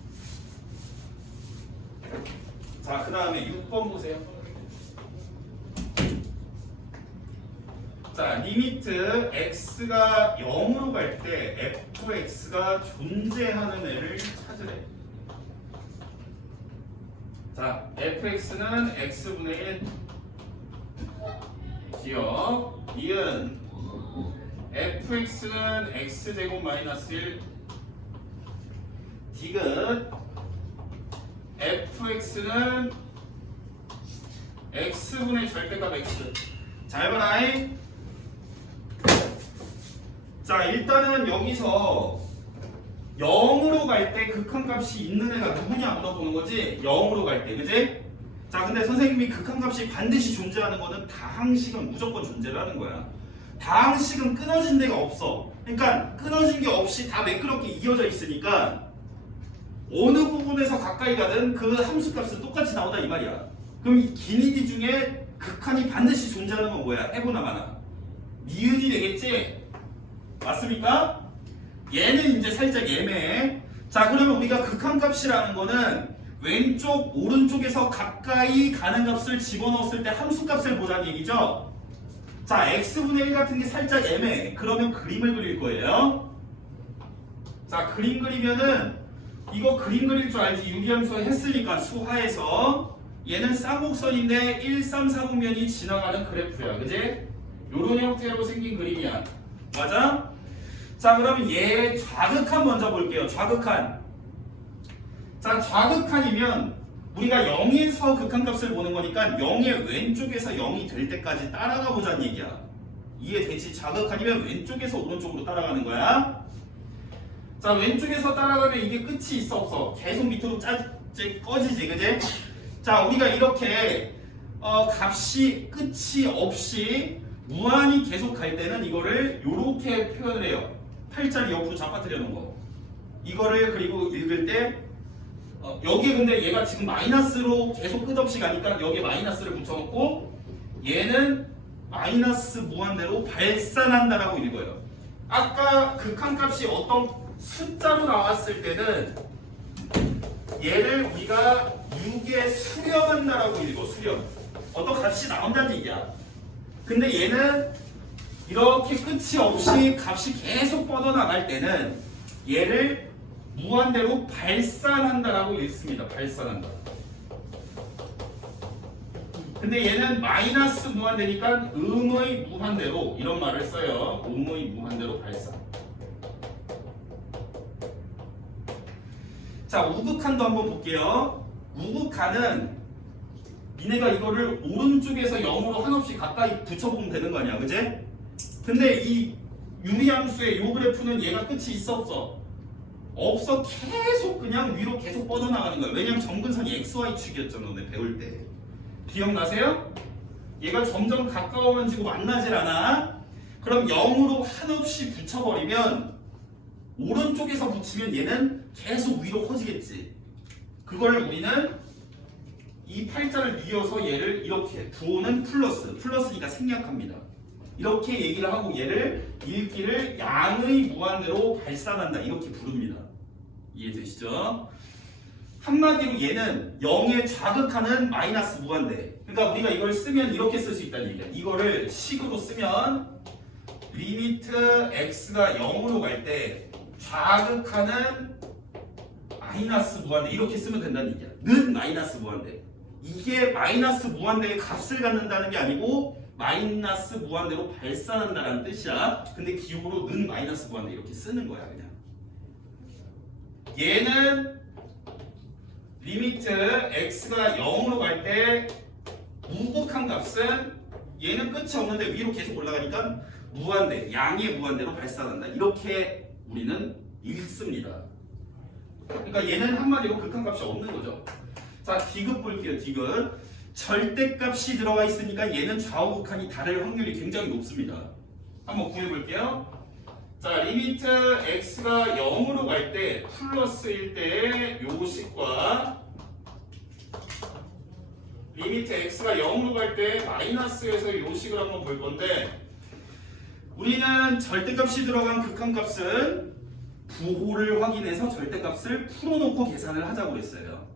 자, 그 다음에 6번 보세요. 자, 리미트 x가 0으로 갈 때 fx가 존재하는 애를 찾으래. 자, fx는 x분의 1 기억 이은 fx는 x제곱 마이너스 1 디귿 fx는 x분의 절대값 x. 잘 봐라잉. 자, 일단은 여기서 0으로 갈 때 극한값이 있는 애가 누구냐 물어보는 거지. 0으로 갈 때, 그지? 자, 근데 선생님이 극한값이 반드시 존재하는 거는 다항식은 무조건 존재를 하는 거야. 다항식은 끊어진 데가 없어. 그러니까 끊어진 게 없이 다 매끄럽게 이어져 있으니까 어느 부분에서 가까이 가든 그 함수값은 똑같이 나오다 이 말이야. 그럼 이 기니디 중에 극한이 반드시 존재하는 건 뭐야? 해보나 마나. 니은이 되겠지? 맞습니까? 얘는 이제 살짝 애매해. 자, 그러면 우리가 극한값이라는 거는 왼쪽, 오른쪽에서 가까이 가는 값을 집어넣었을 때 함수값을 보자는 얘기죠? 자, x분의 1 같은 게 살짝 애매해. 그러면 그림을 그릴 거예요. 자, 그림 그리면은 이거 그림 그릴 줄 알지? 유기함수 했으니까 수하에서 얘는 쌍곡선인데 1, 3, 4곡면이 지나가는 그래프야. 그지? 요런 형태로 생긴 그림이야. 맞아? 자, 그러면 얘 좌극한 먼저 볼게요. 좌극한. 자, 좌극한이면 우리가 0에서 극한값을 보는 거니까 0의 왼쪽에서 0이 될 때까지 따라가 보자는 얘기야. 이해되지? 좌극한이면 왼쪽에서 오른쪽으로 따라가는 거야. 자, 왼쪽에서 따라가면 이게 끝이 있어 없어? 계속 밑으로 꺼지지, 그지? 자, 우리가 이렇게 값이 끝이 없이 무한히 계속 갈 때는 이거를 이렇게 표현을 해요. 팔자를 옆으로 잡아뜨려 놓은 거. 이거를 그리고 읽을 때 여기 근데 얘가 지금 마이너스로 계속 끝없이 가니까 여기에 마이너스를 붙여놓고 얘는 마이너스 무한대로 발산한다라고 읽어요. 아까 극한값이 어떤 숫자로 나왔을 때는 얘를 우리가 6에 수렴한다라고 읽어. 수렴. 어떤 값이 나온다는 얘기야. 근데 얘는 이렇게 끝이 없이 값이 계속 뻗어나갈 때는 얘를 무한대로 발산한다라고 읽습니다. 발산한다. 근데 얘는 마이너스 무한대니까 음의 무한대로 이런 말을 써요. 음의 무한대로 발산. 자, 우극한도 한번 볼게요. 우극한은 니네가 이거를 오른쪽에서 0으로 한없이 가까이 붙여보면 되는 거 아니야, 그제? 근데 이 유리함수의 요 그래프는 얘가 끝이 있어 없어? 없어. 계속 그냥 위로 계속 뻗어나가는 거야. 왜냐면 점근선이 XY축이었잖아, 너네 배울 때. 기억나세요? 얘가 점점 가까워만 지고 만나질 않아. 그럼 0으로 한없이 붙여버리면 오른쪽에서 붙이면 얘는 계속 위로 커지겠지. 그걸 우리는 이 팔자를 이어서 얘를 이렇게 부호는 플러스니까 생략합니다. 이렇게 얘기를 하고 얘를 읽기를 양의 무한대로 발산한다 이렇게 부릅니다. 이해되시죠? 한마디로 얘는 0에 좌극하는 마이너스 무한대. 그러니까 우리가 이걸 쓰면 이렇게 쓸 수 있다는 얘기야. 이거를 식으로 쓰면 리미트 x가 0으로 갈 때 좌극하는 마이너스 무한대 이렇게 쓰면 된다는 얘기야. 는 마이너스 무한대. 이게 마이너스 무한대의 값을 갖는다는 게 아니고 마이너스 무한대로 발산한다는 뜻이야. 근데 기호로 는 마이너스 무한대 이렇게 쓰는 거야 그냥. 얘는 리미트 x가 0으로 갈 때 우극한 값은 얘는 끝이 없는데 위로 계속 올라가니까 무한대, 양의 무한대로 발산한다. 이렇게 우리는 읽습니다. 그러니까 얘는 한마디로 극한값이 없는 거죠. 자, 디귿 볼게요. 디귿. 절대값이 들어가 있으니까 얘는 좌우 극한이 다를 확률이 굉장히 높습니다. 한번 구해볼게요. 자, 리미트 x가 0으로 갈 때 플러스일 때의 요 식과 리미트 x가 0으로 갈 때 마이너스에서 요 식을 한번 볼 건데 우리는 절대값이 들어간 극한값은 부호를 확인해서 절대값을 풀어놓고 계산을 하자고 그랬어요.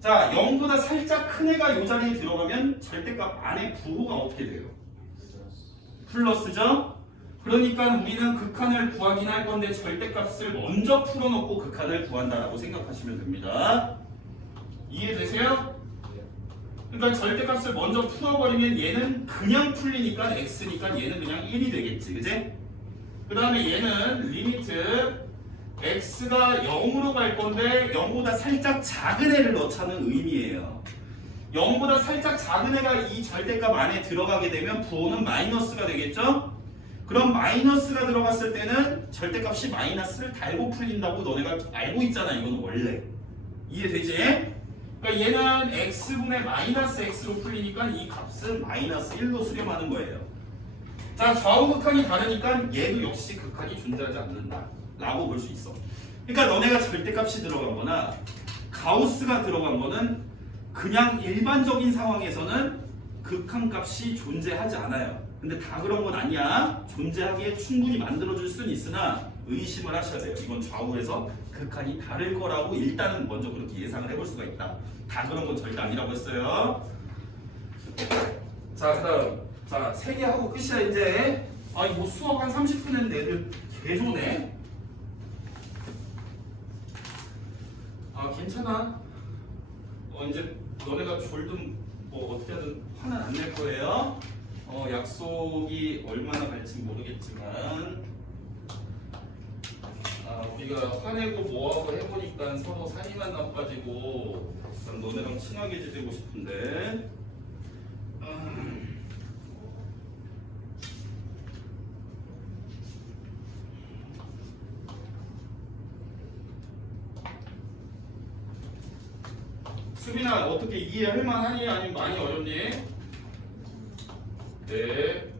자, 0보다 살짝 큰 애가 이 자리에 들어가면 절대값 안에 부호가 어떻게 돼요? 플러스죠? 그러니까 우리는 극한을 구하긴 할 건데 절대값을 먼저 풀어놓고 극한을 구한다라고 생각하시면 됩니다. 이해되세요? 그러니까 절대값을 먼저 풀어버리면 얘는 그냥 풀리니까 x니까 얘는 그냥 1이 되겠지, 그지? 그 다음에 얘는 리미트 x가 0으로 갈 건데 0보다 살짝 작은 애를 넣자는 의미예요. 0보다 살짝 작은 애가 이 절대값 안에 들어가게 되면 부호는 마이너스가 되겠죠? 그럼 마이너스가 들어갔을 때는 절대값이 마이너스를 달고 풀린다고 너네가 알고 있잖아. 이건 원래. 이해되지? 그러니까 얘는 x분의 마이너스 x로 풀리니까 이 값은 마이너스 1로 수렴하는 거예요. 자, 좌우 극한이 다르니까 얘도 역시 극한이 존재하지 않는다 라고 볼 수 있어. 그러니까 너네가 절대값이 들어간 거나 가우스가 들어간 거는 그냥 일반적인 상황에서는 극한값이 존재하지 않아요. 근데 다 그런 건 아니야. 존재하기에 충분히 만들어줄 수는 있으나 의심을 하셔야 돼요. 이건 좌우에서 극한이 다를 거라고 일단은 먼저 그렇게 예상을 해볼 수가 있다. 다 그런 건 절대 아니라고 했어요. 자, 그 다음. 자, 3개 하고 끝이야, 이제. 아, 뭐 수업 한 30분 했는데 애들 개조네. 아, 괜찮아. 이제 너네가 졸든 뭐 어떻게 하든 화는 안 낼 거예요. 약속이 얼마나 갈지 모르겠지만 우리가 화내고 뭐하고 해보니까 서로 사이만 나빠지고 난 너네랑 친하게 지내고 싶은데 수빈아 어떻게 이해할 만하니? 아니면 많이 어렵니? 네.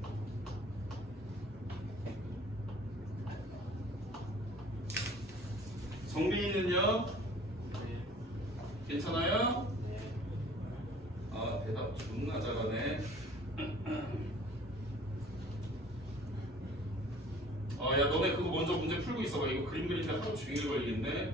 정빈이는요? 괜찮아요? 아, 대답 존나 잘하네. 야, 너네 그거 먼저 문제 풀고 있어봐. 이거 그림 그리는데 하루 종일 걸리겠네.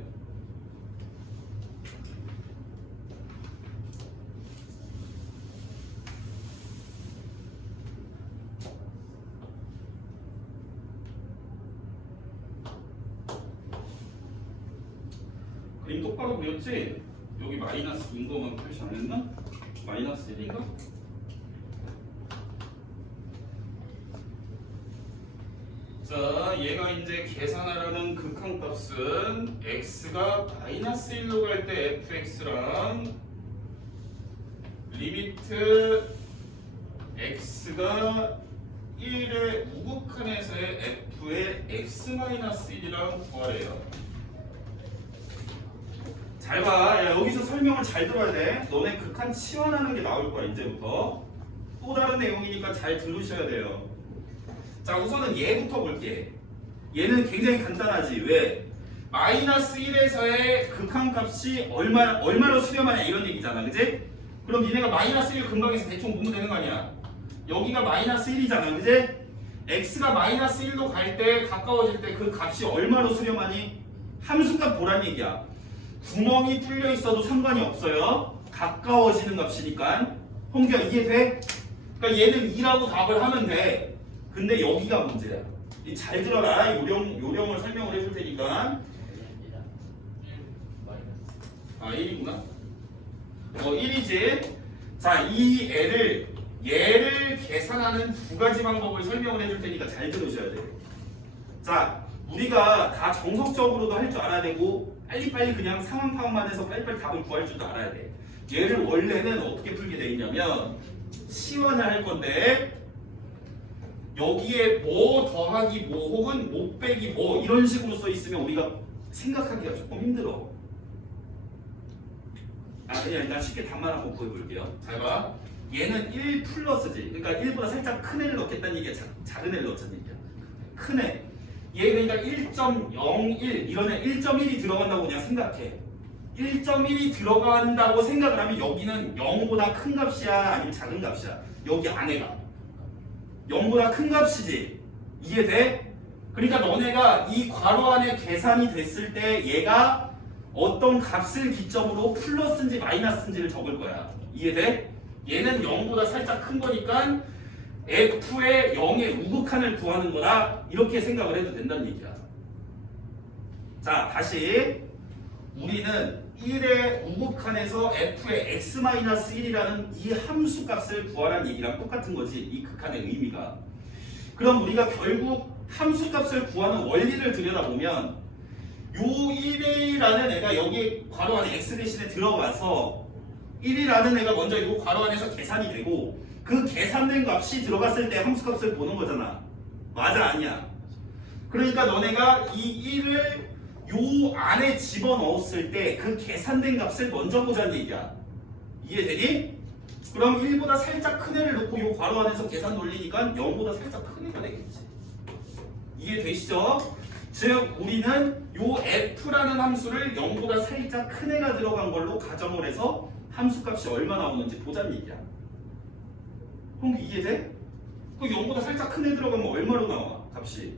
그림 똑바로 그렸지? 여기 마이너스인 거만 표시 안 했나? 마이너스 1인가? 자, 얘가 이제 계산하라는 극한값은 x가 마이너스 1로 갈 때 fx랑 리미트 x가 1의 우극한에서의 f의 x-1이랑 구하래요. 잘 봐. 야, 여기서 설명을 잘 들어야 돼. 너네 극한 치환하는 게 나올 거야, 이제부터. 또 다른 내용이니까 잘 들으셔야 돼요. 자, 우선은 얘부터 볼게. 얘는 굉장히 간단하지. 왜? 마이너스 1에서의 극한값이 얼마로 수렴하냐 이런 얘기잖아. 그지? 그럼 니네가 마이너스 1 근방에서 대충 보면 되는 거 아니야. 여기가 마이너스 1이잖아. 그지? x가 마이너스 1로 갈 때 가까워질 때 그 값이 얼마로 수렴하니? 함수값 보란 얘기야. 구멍이 뚫려 있어도 상관이 없어요. 가까워지는 값이니까. 홍규야 이해돼? 그러니까 얘는 2라고 답을 하면 돼. 근데 여기가 문제야. 잘 들어라. 요령을 설명을 해줄 테니까. 1이구나. 1이지. 자, 이 얘를 계산하는 두 가지 방법을 설명을 해줄 테니까 잘 들으셔야 돼요. 자, 우리가 다 정석적으로도 할 줄 알아야 되고 빨리빨리 그냥 상황 파악만 해서 빨리빨리 답을 구할 줄도 알아야 돼. 얘를 원래는 어떻게 풀게 돼 있냐면 치환을 할 건데 여기에 뭐 더하기 뭐 혹은 못 빼기 뭐 이런 식으로 써 있으면 우리가 생각하기가 조금 힘들어. 그냥 일단 쉽게 답만 한번 구해볼게요. 잘 봐. 얘는 1 플러스지. 그러니까 1보다 살짝 큰 애를 넣겠다는 얘기야. 작은 애를 넣자는 얘기야. 큰 애. 얘 그러니까 1.01 이런 애 1.1이 들어간다고 그냥 생각해. 1.1이 들어간다고 생각을 하면 여기는 0보다 큰 값이야 아니면 작은 값이야? 여기 안에가 0보다 큰 값이지. 이해돼? 그러니까 너네가 이 괄호 안에 계산이 됐을 때 얘가 어떤 값을 기점으로 플러스인지 마이너스인지를 적을 거야. 이해돼? 얘는 0보다 살짝 큰 거니까 f의 0의 우극한을 구하는 거다. 이렇게 생각을 해도 된다는 얘기야. 자, 다시 우리는 1의 우극한에서 f의 x-1이라는 이 함수 값을 구하라는 얘기랑 똑같은 거지. 이 극한의 의미가. 그럼 우리가 결국 함수 값을 구하는 원리를 들여다보면 요 1이라는 애가 여기 괄호 안에 x 대신에 들어가서 1이라는 애가 먼저 이 괄호 안에서 계산이 되고 그 계산된 값이 들어갔을 때 함수 값을 보는 거잖아. 맞아 아니야? 그러니까 너네가 이 1을 요 안에 집어넣었을 때 그 계산된 값을 먼저 보자는 얘기야. 이해되니? 그럼 1보다 살짝 큰 애를 놓고 요 괄호 안에서 계산 돌리니까 0보다 살짝 큰 애가 되겠지. 이해되시죠? 즉 우리는 요 f라는 함수를 0보다 살짝 큰 애가 들어간 걸로 가정을 해서 함수값이 얼마 나오는지 보자는 얘기야. 그럼 이해돼? 그 0보다 살짝 큰 애 들어가면 얼마로 나와? 값이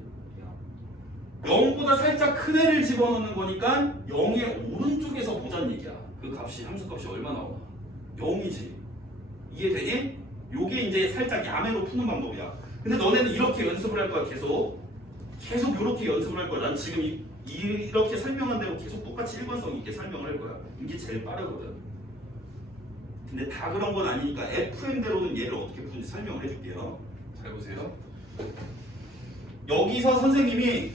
0보다 살짝 큰 애를 집어넣는 거니까 0의 오른쪽에서 보자는 얘기야. 그 값이 함수값이 얼마 나오나? 0이지. 이해되니? 요게 이제 살짝 야매로 푸는 방법이야. 근데 너네는 이렇게 연습을 할 거야. 계속 이렇게 연습을 할 거야. 난 지금 이렇게 설명한 대로 계속 똑같이 일관성 있게 설명을 할 거야. 이게 제일 빠르거든. 근데 다 그런 건 아니니까 FM대로는 얘를 어떻게 푸는지 설명을 해줄게요. 잘 보세요. 여기서 선생님이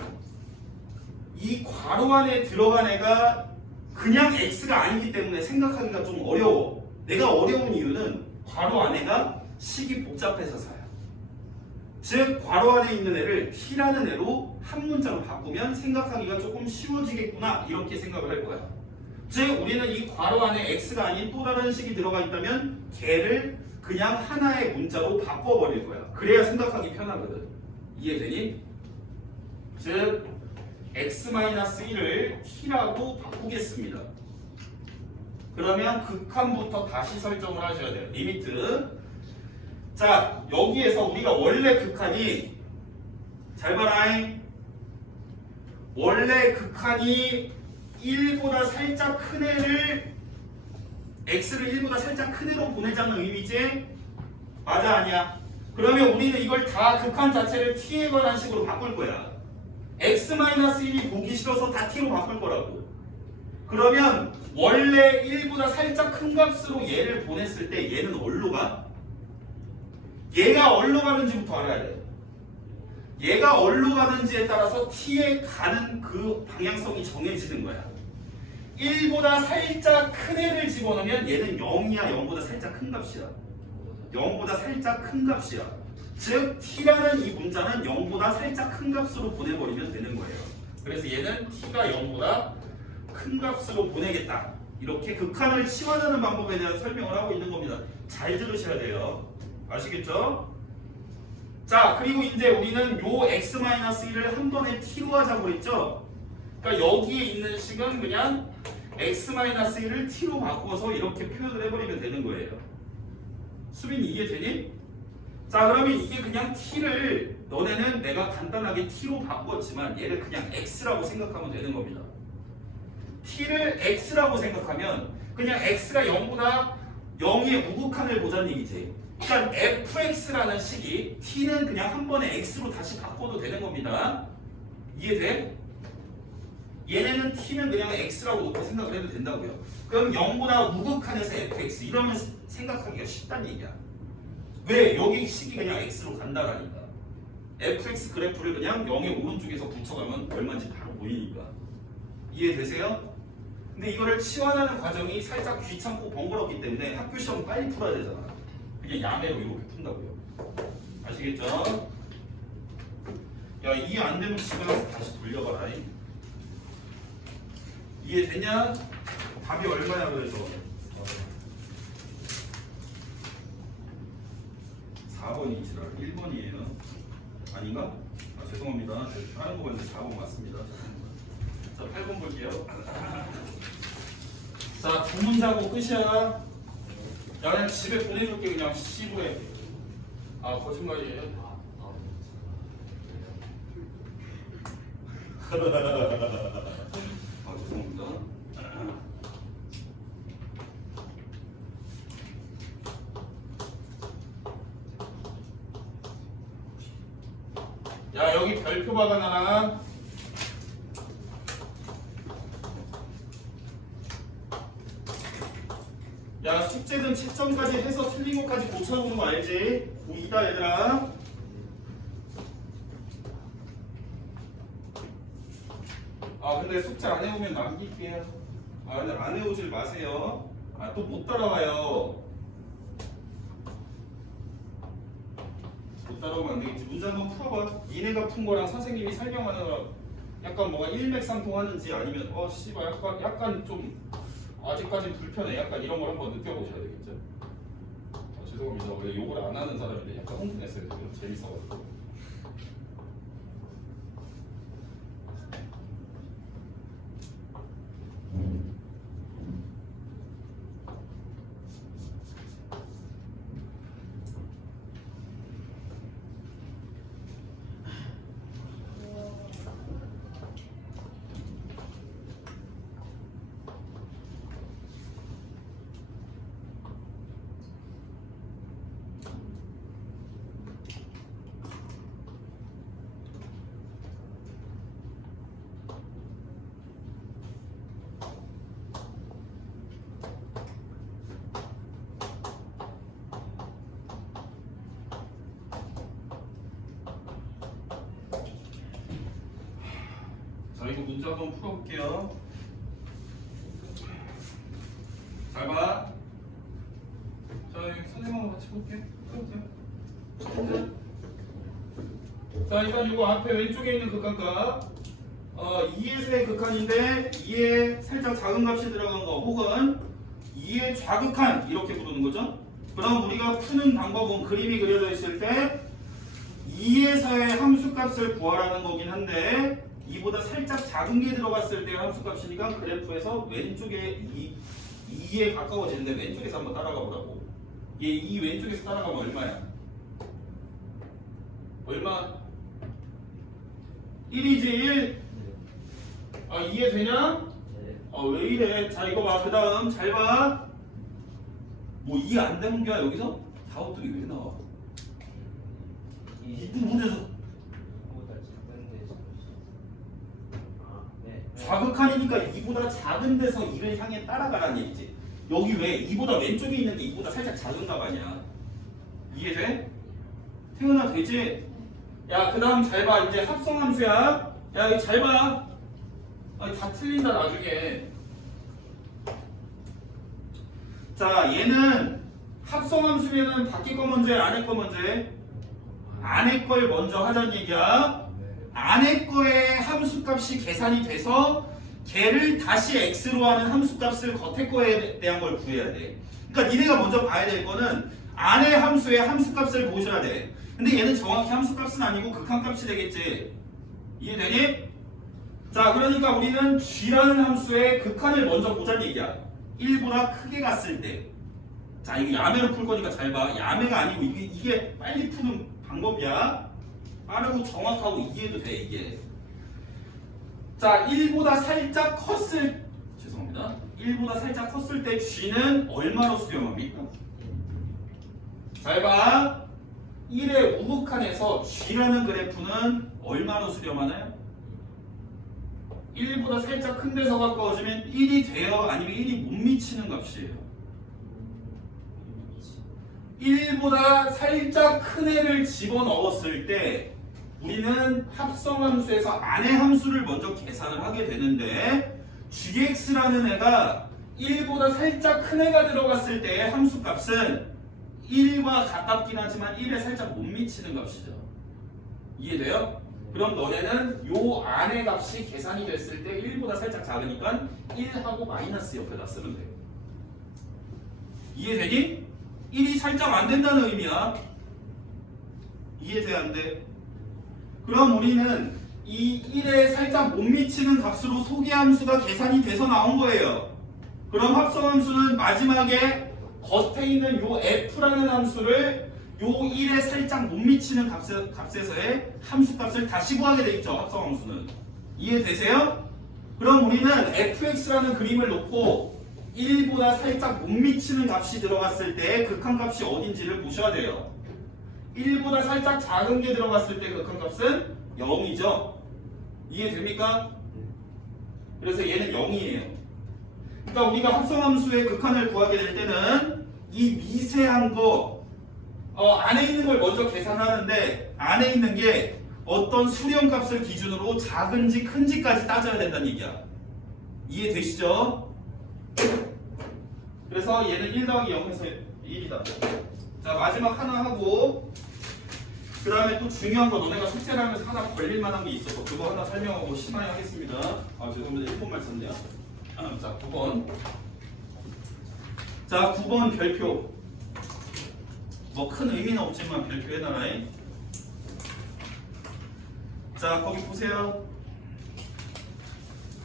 이 괄호 안에 들어간 애가 그냥 x가 아니기 때문에 생각하기가 좀 어려워. 내가 어려운 이유는 괄호 안에가 식이 복잡해서사야. 즉 괄호 안에 있는 애를 t라는 애로 한 문자로 바꾸면 생각하기가 조금 쉬워지겠구나 이렇게 생각을 할 거야. 즉 우리는 이 괄호 안에 x가 아닌 또 다른 식이 들어가 있다면 걔를 그냥 하나의 문자로 바꿔버릴 거야. 그래야 생각하기 편하거든. 이해되니? 즉 x-1을 t라고 바꾸겠습니다. 그러면 극한부터 다시 설정을 하셔야 돼요. 리미트. 자, 여기에서 우리가 원래 극한이 잘 봐라잉. 원래 극한이 1보다 살짝 큰 애를 x를 1보다 살짝 큰 애로 보내자는 의미지? 맞아 아니야? 그러면 우리는 이걸 다 극한 자체를 t에 관한 식으로 바꿀 거야. x-1이 보기 싫어서 다 t로 바꿀 거라고. 그러면 원래 1보다 살짝 큰 값으로 얘를 보냈을 때 얘는 어디로 가? 얘가 어디로 가는지부터 알아야 돼. 얘가 어디로 가는지에 따라서 t에 가는 그 방향성이 정해지는 거야. 1보다 살짝 큰 애를 집어넣으면 얘는 0이야 0보다 살짝 큰 값이야. 0보다 살짝 큰 값이야. 즉 t라는 이 문자는 0보다 살짝 큰 값으로 보내버리면 되는 거예요. 그래서 얘는 t가 0보다 큰 값으로 보내겠다. 이렇게 극한을 치환하는 방법에 대한 설명을 하고 있는 겁니다. 잘 들으셔야 돼요. 아시겠죠? 자, 그리고 이제 우리는 요 x-1을 한 번에 t로 하자고 그랬죠? 그러니까 여기에 있는 식은 그냥 x-1을 t로 바꿔서 이렇게 표현을 해버리면 되는 거예요. 수빈 이해되니? 자, 그러면 이게 그냥 t를 너네는 내가 간단하게 t로 바꿨지만 얘를 그냥 x라고 생각하면 되는 겁니다. t를 x라고 생각하면 그냥 x가 0보다 0의 우극한을 보자는 얘기지. 그러니까 fx라는 식이 t는 그냥 한 번에 x로 다시 바꿔도 되는 겁니다. 이해돼? 얘네는 t는 그냥 x라고 놓고 생각을 해도 된다고요. 그럼 0보다 우극한에서 fx 이러면 생각하기가 쉽다는 얘기야. 왜? 여기 식이 그냥 x로 간다라니까. fx 그래프를 그냥 0의 오른쪽에서 붙여가면 얼마인지 바로 보이니까. 이해되세요? 근데 이거를 치환하는 과정이 살짝 귀찮고 번거롭기 때문에 학교 시험 빨리 풀어야 되잖아. 그냥 야매로 이렇게 푼다고요. 아시겠죠? 야, 이해 안 되면 집에 가서 다시 돌려봐라. 이해되냐? 답이 얼마야 그래서? 4번이지라 1번이에요. 아닌가? 아, 죄송합니다. 다른 거 봤는데 4번 맞습니다. 자, 8번 볼게요. 자, 두 문자고 끝이야. 야, 그냥 집에 보내줄게. 그냥 씨부에. 아, 거짓말이에요. 아, 죄송합니다. 야, 여기 별표 박아놔라. 야, 숙제는 채점까지 해서 틀린 것까지 고쳐보는 거 알지? 고2다 얘들아. 아, 근데 숙제 안 해오면 남길게요. 아, 근데 안 해오질 마세요. 아, 또 못 따라와요. 못 따라오면 안 되겠지. 문제 한번 풀어봐. 니네가 푼 거랑 선생님이 설명하느라 약간 뭐가 일맥상통하는지 아니면 씨발 약간 좀 아직까지 불편해. 약간 이런 걸 한번 느껴보셔야 되겠죠. 죄송합니다. 원래 욕을 안 하는 사람인데 약간 흥분했어요. 지금 재밌어가지고. 자, 이거 문제 한번 풀어볼게요. 잘 봐. 자, 여기 선생님하고 같이 볼게. 풀어보세요. 자, 일단 이거 앞에 왼쪽에 있는 극한값 2에서의 극한인데 2에 살짝 작은 값이 들어간 거 혹은 2의 좌극한 이렇게 부르는 거죠. 그럼 우리가 푸는 방법은 그림이 그려져 있을 때 2에서의 함수값을 구하라는 거긴 한데 2보다 살짝 작은 게 들어갔을 때 함수값이니까 그래프에서 왼쪽에 2에 가까워지는데 왼쪽에서 한번 따라가 보라고. 얘 2 왼쪽에서 따라가면 얼마야? 얼마? 1이지 1. 아, 이해되냐? 왜 이래? 자, 이거 봐. 그 다음 잘 봐. 뭐 이해 안 되는 거야 여기서? 다우뚝이 왜 나와? 이 부분에서 좌극한이니까 2보다 작은 데서 2를 향해 따라가라는 얘기지. 여기 왜 2보다 왼쪽에 있는데 2보다 살짝 작은 값 아니야? 이해돼? 태어나 되지? 야, 그 다음 잘 봐. 이제 합성함수야. 야, 이거 잘 봐. 아니, 다 틀린다 나중에. 자, 얘는 합성함수면은 밖에 거 먼저 해, 안에 거 먼저 해? 안에 걸 먼저 하자는 얘기야. 안에 거의 함수값이 계산이 돼서 걔를 다시 x로 하는 함수값을 겉에 거에 대한 걸 구해야 돼. 그러니까 니네가 먼저 봐야 될 거는 안에 함수의 함수값을 보셔야 돼. 근데 얘는 정확히 함수값은 아니고 극한값이 되겠지. 이해되니? 자, 그러니까 우리는 g라는 함수의 극한을 먼저 보자는 얘기야. 1보다 크게 갔을 때. 자, 이거 야매로 풀 거니까 잘 봐. 야매가 아니고 이게 빨리 푸는 방법이야. 빠르고 정확하고 이해도 돼, 이게. 자, 1보다 살짝 컸을, 죄송합니다. 1보다 살짝 컸을 때 g는 얼마로 수렴합니까? 잘 봐. 1의 우극한에서 g라는 그래프는 얼마로 수렴하나요? 1보다 살짝 큰 데서 가까워지면 1이 돼요? 아니면 1이 못 미치는 값이에요? 1보다 살짝 큰 애를 집어넣었을 때 우리는 합성함수에서 안의 함수를 먼저 계산을 하게 되는데 gx라는 애가 1보다 살짝 큰 애가 들어갔을 때 함수값은 1과 가깝긴 하지만 1에 살짝 못 미치는 값이죠. 이해돼요? 그럼 너네는 요 안의 값이 계산이 됐을 때 1보다 살짝 작으니까 1하고 마이너스 옆에다 쓰면 돼요. 이해되니? 1이 살짝 안 된다는 의미야. 이해돼 안 돼? 그럼 우리는 이 1에 살짝 못 미치는 값으로 소개함수가 계산이 돼서 나온 거예요. 그럼 합성함수는 마지막에 겉에 있는 요 f라는 함수를 요 1에 살짝 못 미치는 값에서의 함수값을 다시 구하게 돼 있죠. 합성함수는. 이해되세요? 그럼 우리는 fx라는 그림을 놓고 1보다 살짝 못 미치는 값이 들어갔을 때 극한값이 어딘지를 보셔야 돼요. 1보다 살짝 작은 게 들어갔을 때 극한값은 0이죠. 이해됩니까? 그래서 얘는 0이에요. 그러니까 우리가 합성함수의 극한을 구하게 될 때는 이 미세한 거 안에 있는 걸 먼저 계산하는데 안에 있는 게 어떤 수렴값을 기준으로 작은지 큰지까지 따져야 된다는 얘기야. 이해되시죠? 그래서 얘는 1 더하기 0에서 1이다. 자, 마지막 하나 하고 그 다음에 또 중요한 거 너네가 숙제를 하면서 하나 걸릴 만한 게 있어서 그거 하나 설명하고 심하게 하겠습니다. 아, 죄송합니다. 1번만 썼네요. 자, 9번. 자, 9번 별표. 뭐 큰 의미는 없지만 별표 해놔라. 자, 거기 보세요.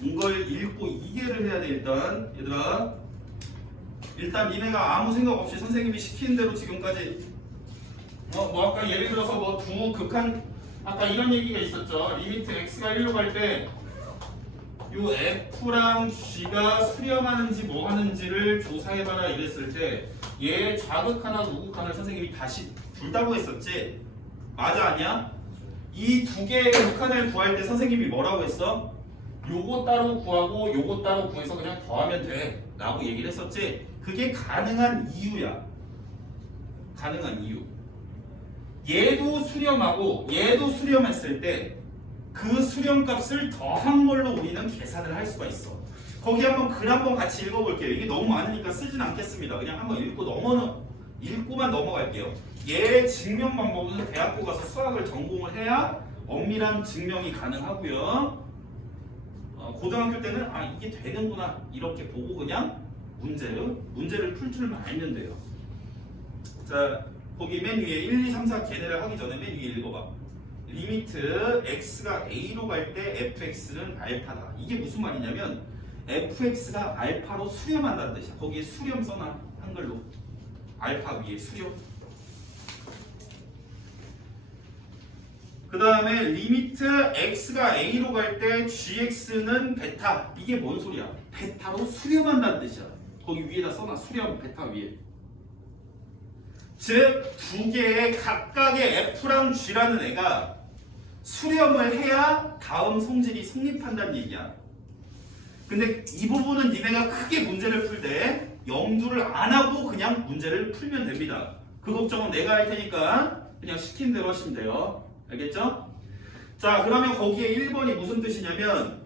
이걸 읽고 이해를 해야 돼. 일단 얘들아, 일단 니네가 아무 생각 없이 선생님이 시키는 대로 지금까지 뭐 아까 예를 들어서 뭐 두 극한 아까 이런 얘기가 있었죠. 리미트 x가 1로 갈 때 요 f랑 g가 수렴하는지 뭐 하는지를 조사해봐라 이랬을 때 얘 좌극한하고 우극한을 선생님이 다시 둘 다 구했었지? 맞아 아니야? 이 두 개의 극한을 구할 때 선생님이 뭐라고 했어? 요거 따로 구하고 요거 따로 구해서 그냥 더하면 돼 라고 얘기를 했었지? 그게 가능한 이유야. 가능한 이유. 얘도 수렴하고 얘도 수렴했을 때 그 수렴값을 더한 걸로 우리는 계산을 할 수가 있어. 거기 한번 글 한번 같이 읽어볼게요. 이게 너무 많으니까 쓰진 않겠습니다. 그냥 한번 읽고만 넘어갈게요. 얘 증명 방법은 대학교 가서 수학을 전공을 해야 엄밀한 증명이 가능하고요. 고등학교 때는 이게 되는구나 이렇게 보고 그냥 문제를 풀 줄만 알면 돼요. 자, 거기 맨 위에 1, 2, 3, 4 걔네를 하기 전에 맨 위에 읽어봐. 리미트 x가 a로 갈 때 fx는 알파다. 이게 무슨 말이냐면 fx가 알파로 수렴한다는 뜻이야. 거기에 수렴 써놔 한글로. 알파 위에 수렴. 그 다음에 리미트 x가 a로 갈 때 gx는 베타. 이게 뭔 소리야? 베타로 수렴한다는 뜻이야. 거기 위에다 써놔. 수렴 베타 위에. 즉 두 개의 각각의 f랑 g라는 애가 수렴을 해야 다음 성질이 성립한다는 얘기야. 근데 이 부분은 니네가 크게 문제를 풀 때 염두를 안 하고 그냥 문제를 풀면 됩니다. 그 걱정은 내가 할 테니까 그냥 시킨 대로 하시면 돼요. 알겠죠? 자, 그러면 거기에 1번이 무슨 뜻이냐면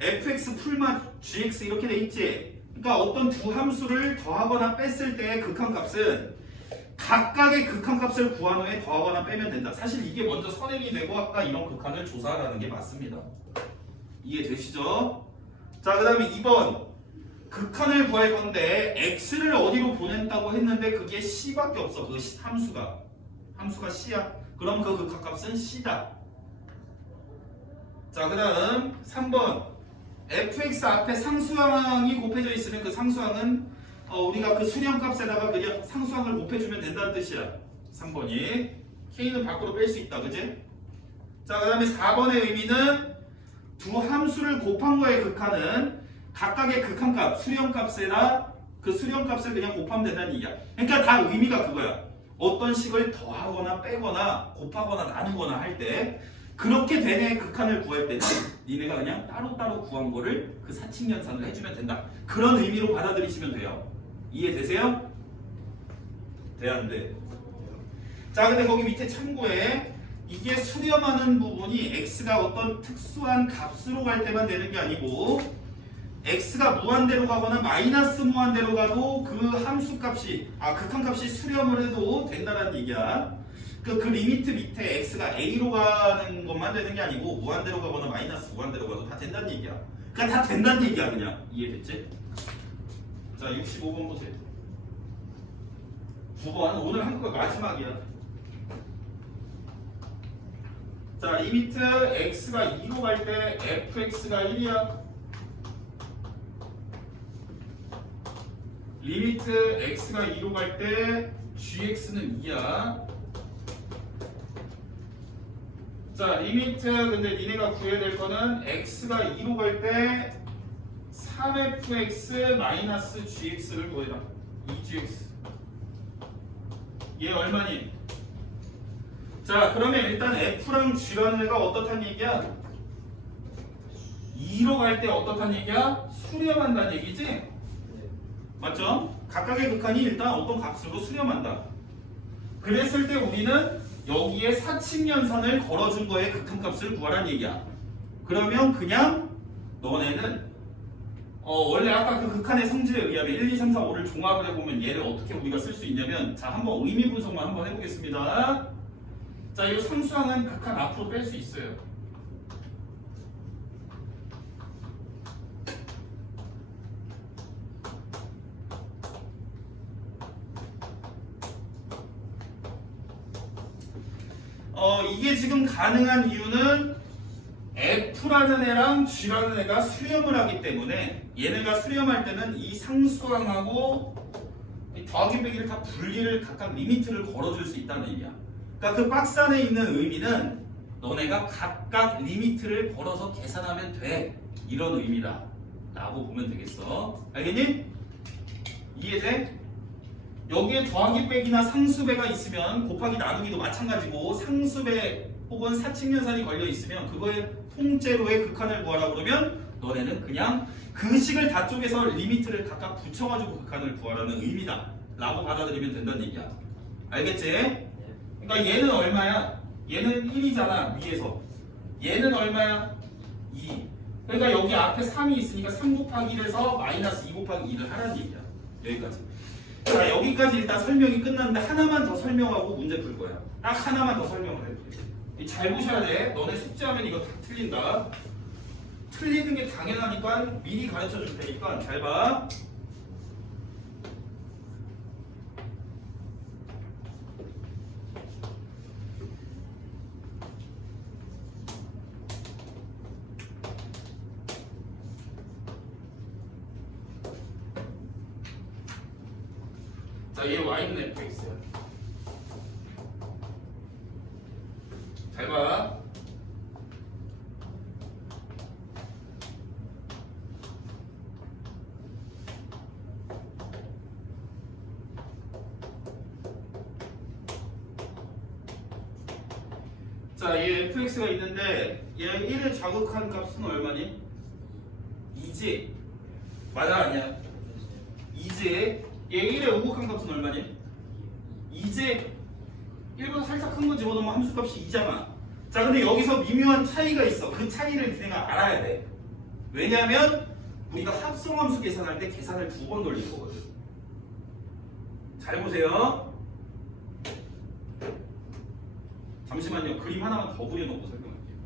fx 풀맛 gx 이렇게 돼 있지. 그러니까 어떤 두 함수를 더하거나 뺐을 때의 극한값은 각각의 극한값을 구한 후에 더하거나 빼면 된다. 사실 이게 먼저 선행이 되고 아까 이런 극한을 조사하라는 게 맞습니다. 이해되시죠? 자, 그 다음에 2번 극한을 구할 건데 x를 어디로 보낸다고 했는데 그게 c밖에 없어. 그 함수가 c야. 그럼 그 극한값은 c다. 자, 그 다음 3번 fx 앞에 상수항이 곱해져 있으면 그 상수항은 우리가 그 수렴값에다가 그냥 상수항을 곱해주면 된다는 뜻이야. 3번이 k는 밖으로 뺄 수 있다. 그지? 자, 그 다음에 4번의 의미는 두 함수를 곱한 거의 극한은 각각의 극한값, 수렴값에다 그 수렴값을 그냥 곱하면 된다는 얘기야. 그러니까 다 의미가 그거야. 어떤 식을 더하거나 빼거나 곱하거나 나누거나 할 때 그렇게 된 애의 극한을 구할 때는 니네가 그냥 따로따로 구한 거를 그 사칙연산을 해주면 된다. 그런 의미로 받아들이시면 돼요. 이해되세요? 돼, 안 돼? 자, 근데 거기 밑에 참고해. 이게 수렴하는 부분이 x가 어떤 특수한 값으로 갈 때만 되는 게 아니고 x가 무한대로 가거나 마이너스 무한대로 가도 그 함수값이 극한값이 수렴을 해도 된다는 얘기야. 그 리미트 밑에 x가 a로 가는 것만 되는 게 아니고 무한대로 가거나 마이너스 무한대로 가도 다 된다는 얘기야. 그냥 다 된다는 얘기야. 그냥 이해됐지? 자, 65번 보세요. 9번 오늘 한국어 마지막이야. 자, 리미트 x가 2로 갈 때 fx가 1이야. 리미트 x가 2로 갈 때 gx는 2야. 자, 리미트 근데 니네가 구해야 될 거는 x가 2로 갈 때 3fx 마이너스 gx를 구해라. 2gx. 얘 얼마니? 자, 그러면 일단 f랑 g라는 애가 어떻단 얘기야? 2로 갈 때 어떻단 얘기야? 수렴한다는 얘기지? 맞죠? 각각의 극한이 일단 어떤 값으로 수렴한다. 그랬을 때 우리는 여기에 사칙연산을 걸어준 거에 극한값을 구하라는 얘기야. 그러면 그냥 너네는 원래 아까 그 극한의 성질에 의하면 1, 2, 3, 4, 5를 종합을 해보면 얘를 어떻게 우리가 쓸 수 있냐면 자, 한번 의미 분석만 한번 해보겠습니다. 자, 이 상수항은 극한 앞으로 뺄 수 있어요. 이게 지금 가능한 이유는 F라는 애랑 G라는 애가 수렴을 하기 때문에 얘네가 수렴할 때는 이 상수항하고 이 더하기 빼기를 다 분리를 각각 리미트를 걸어줄 수 있다는 의미야. 그러니까 그 박스 안에 있는 의미는 너네가 각각 리미트를 걸어서 계산하면 돼. 이런 의미다. 라고 보면 되겠어. 알겠니? 이해돼? 여기에 더하기 빼기나 상수배가 있으면 곱하기 나누기도 마찬가지고 상수배 혹은 사칙연산이 걸려 있으면 그거의 통째로의 극한을 구하라 그러면 너네는 그냥 그 식을 다 쪼개서 리미트를 각각 붙여가지고 극한을 구하라는 의미다 라고 받아들이면 된다는 얘기야. 알겠지? 그러니까 얘는 얼마야? 얘는 1이잖아 위에서. 얘는 얼마야? 2. 그러니까 여기 앞에 3이 있으니까 3 곱하기 1에서 마이너스 2 곱하기 2를 하라는 얘기야. 여기까지. 자, 여기까지 일단 설명이 끝났는데 하나만 더 설명하고 문제 풀 거야. 딱 하나만 더 설명을 해. 잘 보셔야 돼. 너네 숙제하면 이거 다 틀린다. 틀리는 게 당연하니까 미리 가르쳐 줄 테니까 잘 봐. 자, 얘 y는 fx야. 잘 봐. 자, 얘 fx가 있는데 얘 1을 자극한 값은 얼마니? 2지? 맞아 아니야? 2지? 얘 1의 우극한 값은 얼마니? 2지? 1보다 살짝 큰 거 집어넣으면 함수값이 2잖아. 자, 근데 여기서 미묘한 차이가 있어. 그 차이를 니네가 알아야 돼. 왜냐면 우리가 합성함수 계산할 때 계산을 2번 돌리는 거거든. 잘 보세요. 잠시만요. 그림 하나만 더 그려놓고 설명할게요.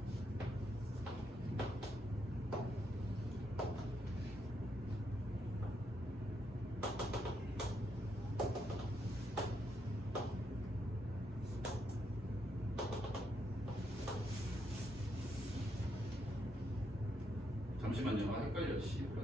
잠시만요. 헷갈려. 씨발.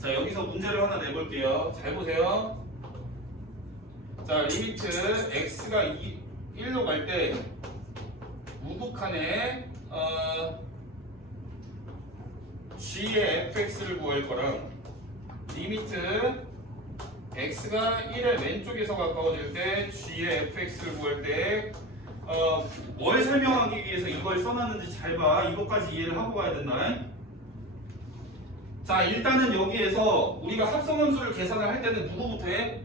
자, 여기서 문제를 하나 내볼게요. 잘 보세요. 자, 리미트 x가 1로 갈 때 우극한에 g의 fx를 구할 거랑 리미트 x가 1의 왼쪽에서 가까워질 때 g의 fx를 구할 때 뭘 설명하기 위해서 이걸 써놨는지 잘 봐. 이것까지 이해를 하고 가야 된다. 자, 일단은 여기에서 우리가 합성함수를 계산을 할 때는 누구부터 해?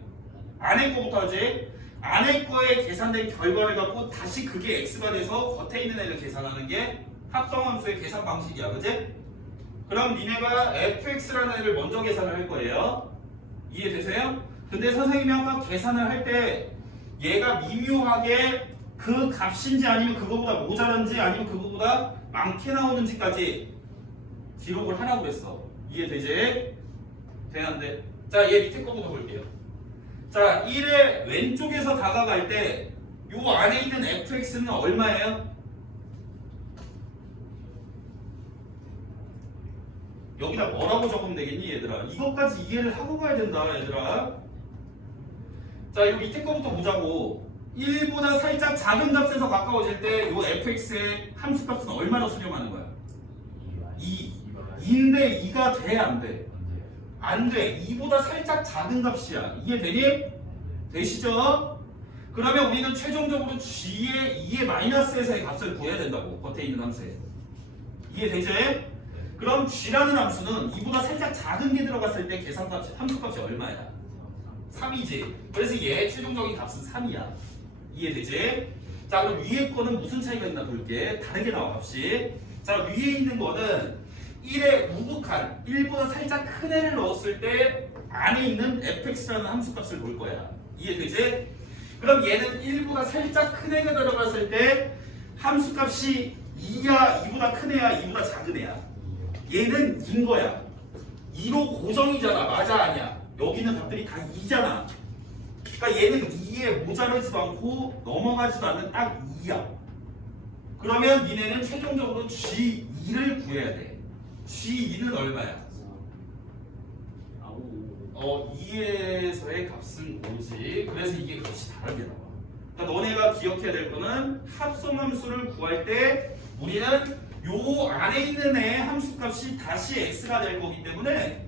안에 거부터 하지. 안에 거에 계산된 결과를 갖고 다시 그게 x가 돼서 겉에 있는 애를 계산하는 게 합성함수의 계산 방식이야. 그치? 그럼 니네가 fx라는 애를 먼저 계산을 할 거예요. 이해되세요? 근데 선생님이 아까 계산을 할 때 얘가 미묘하게 그 값인지 아니면 그거보다 모자란지 아니면 그거보다 많게 나오는지까지 기록을 하라고 그랬어. 이해되지? 되는데 자, 얘 밑에 거부터 볼게요. 자, 1의 왼쪽에서 다가갈 때 요 안에 있는 fx는 얼마예요? 여기다 뭐라고 적으면 되겠니 얘들아? 이것까지 이해를 하고 가야 된다 얘들아. 자, 요 밑에 거부터 보자고. 1보다 살짝 작은 값에서 가까워질 때 요 fx의 함수값은 얼마나 수렴하는 거야? 2. 2인데 2가 돼? 안 돼? 안 돼. 2보다 살짝 작은 값이야. 이해되니? 되시죠? 그러면 우리는 최종적으로 g의 2의 마이너스에서의 값을 구해야 된다고. 겉에 있는 함수에. 이해되지? 그럼 g라는 함수는 2보다 살짝 작은 게 들어갔을 때 계산값이 함수값이 얼마야? 3이지. 그래서 얘의 최종적인 값은 3이야. 이해되지? 자, 그럼 위에 거는 무슨 차이가 있나 볼게. 다르게 나와 값이. 자, 위에 있는 거는 1의 우극한 1보다 살짝 큰 애를 넣었을 때 안에 있는 fx라는 함수값을 볼 거야. 이해되지? 그럼 얘는 1보다 살짝 큰 애가 들어갔을 때 함수값이 2야, 2보다 큰 애야, 2보다 작은 애야. 얘는 2인 거야. 2로 고정이잖아. 맞아, 아니야? 여기 있는 값들이 다 2잖아. 그러니까 얘는 2에 모자르지도 않고 넘어가지도 않는 딱 2야. 그러면 니네는 최종적으로 G2를 구해야 돼. G2는 얼마야? 2에서의 값은 5지. 그래서 이게 값이 다르게 나와. 그러니까 너네가 기억해야 될 거는 합성함수를 구할 때 우리는 요 안에 있는 애 함수값이 다시 x가 될 거기 때문에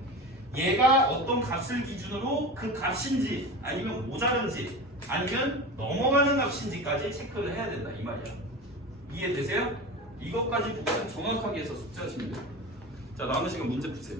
얘가 어떤 값을 기준으로 그 값인지 아니면 모자른지 아니면 넘어가는 값인지까지 체크를 해야 된다 이 말이야. 이해되세요? 이것까지 부분 정확하게 해서 숙제하시면 돼요. 자, 남은 시간 문제 푸세요.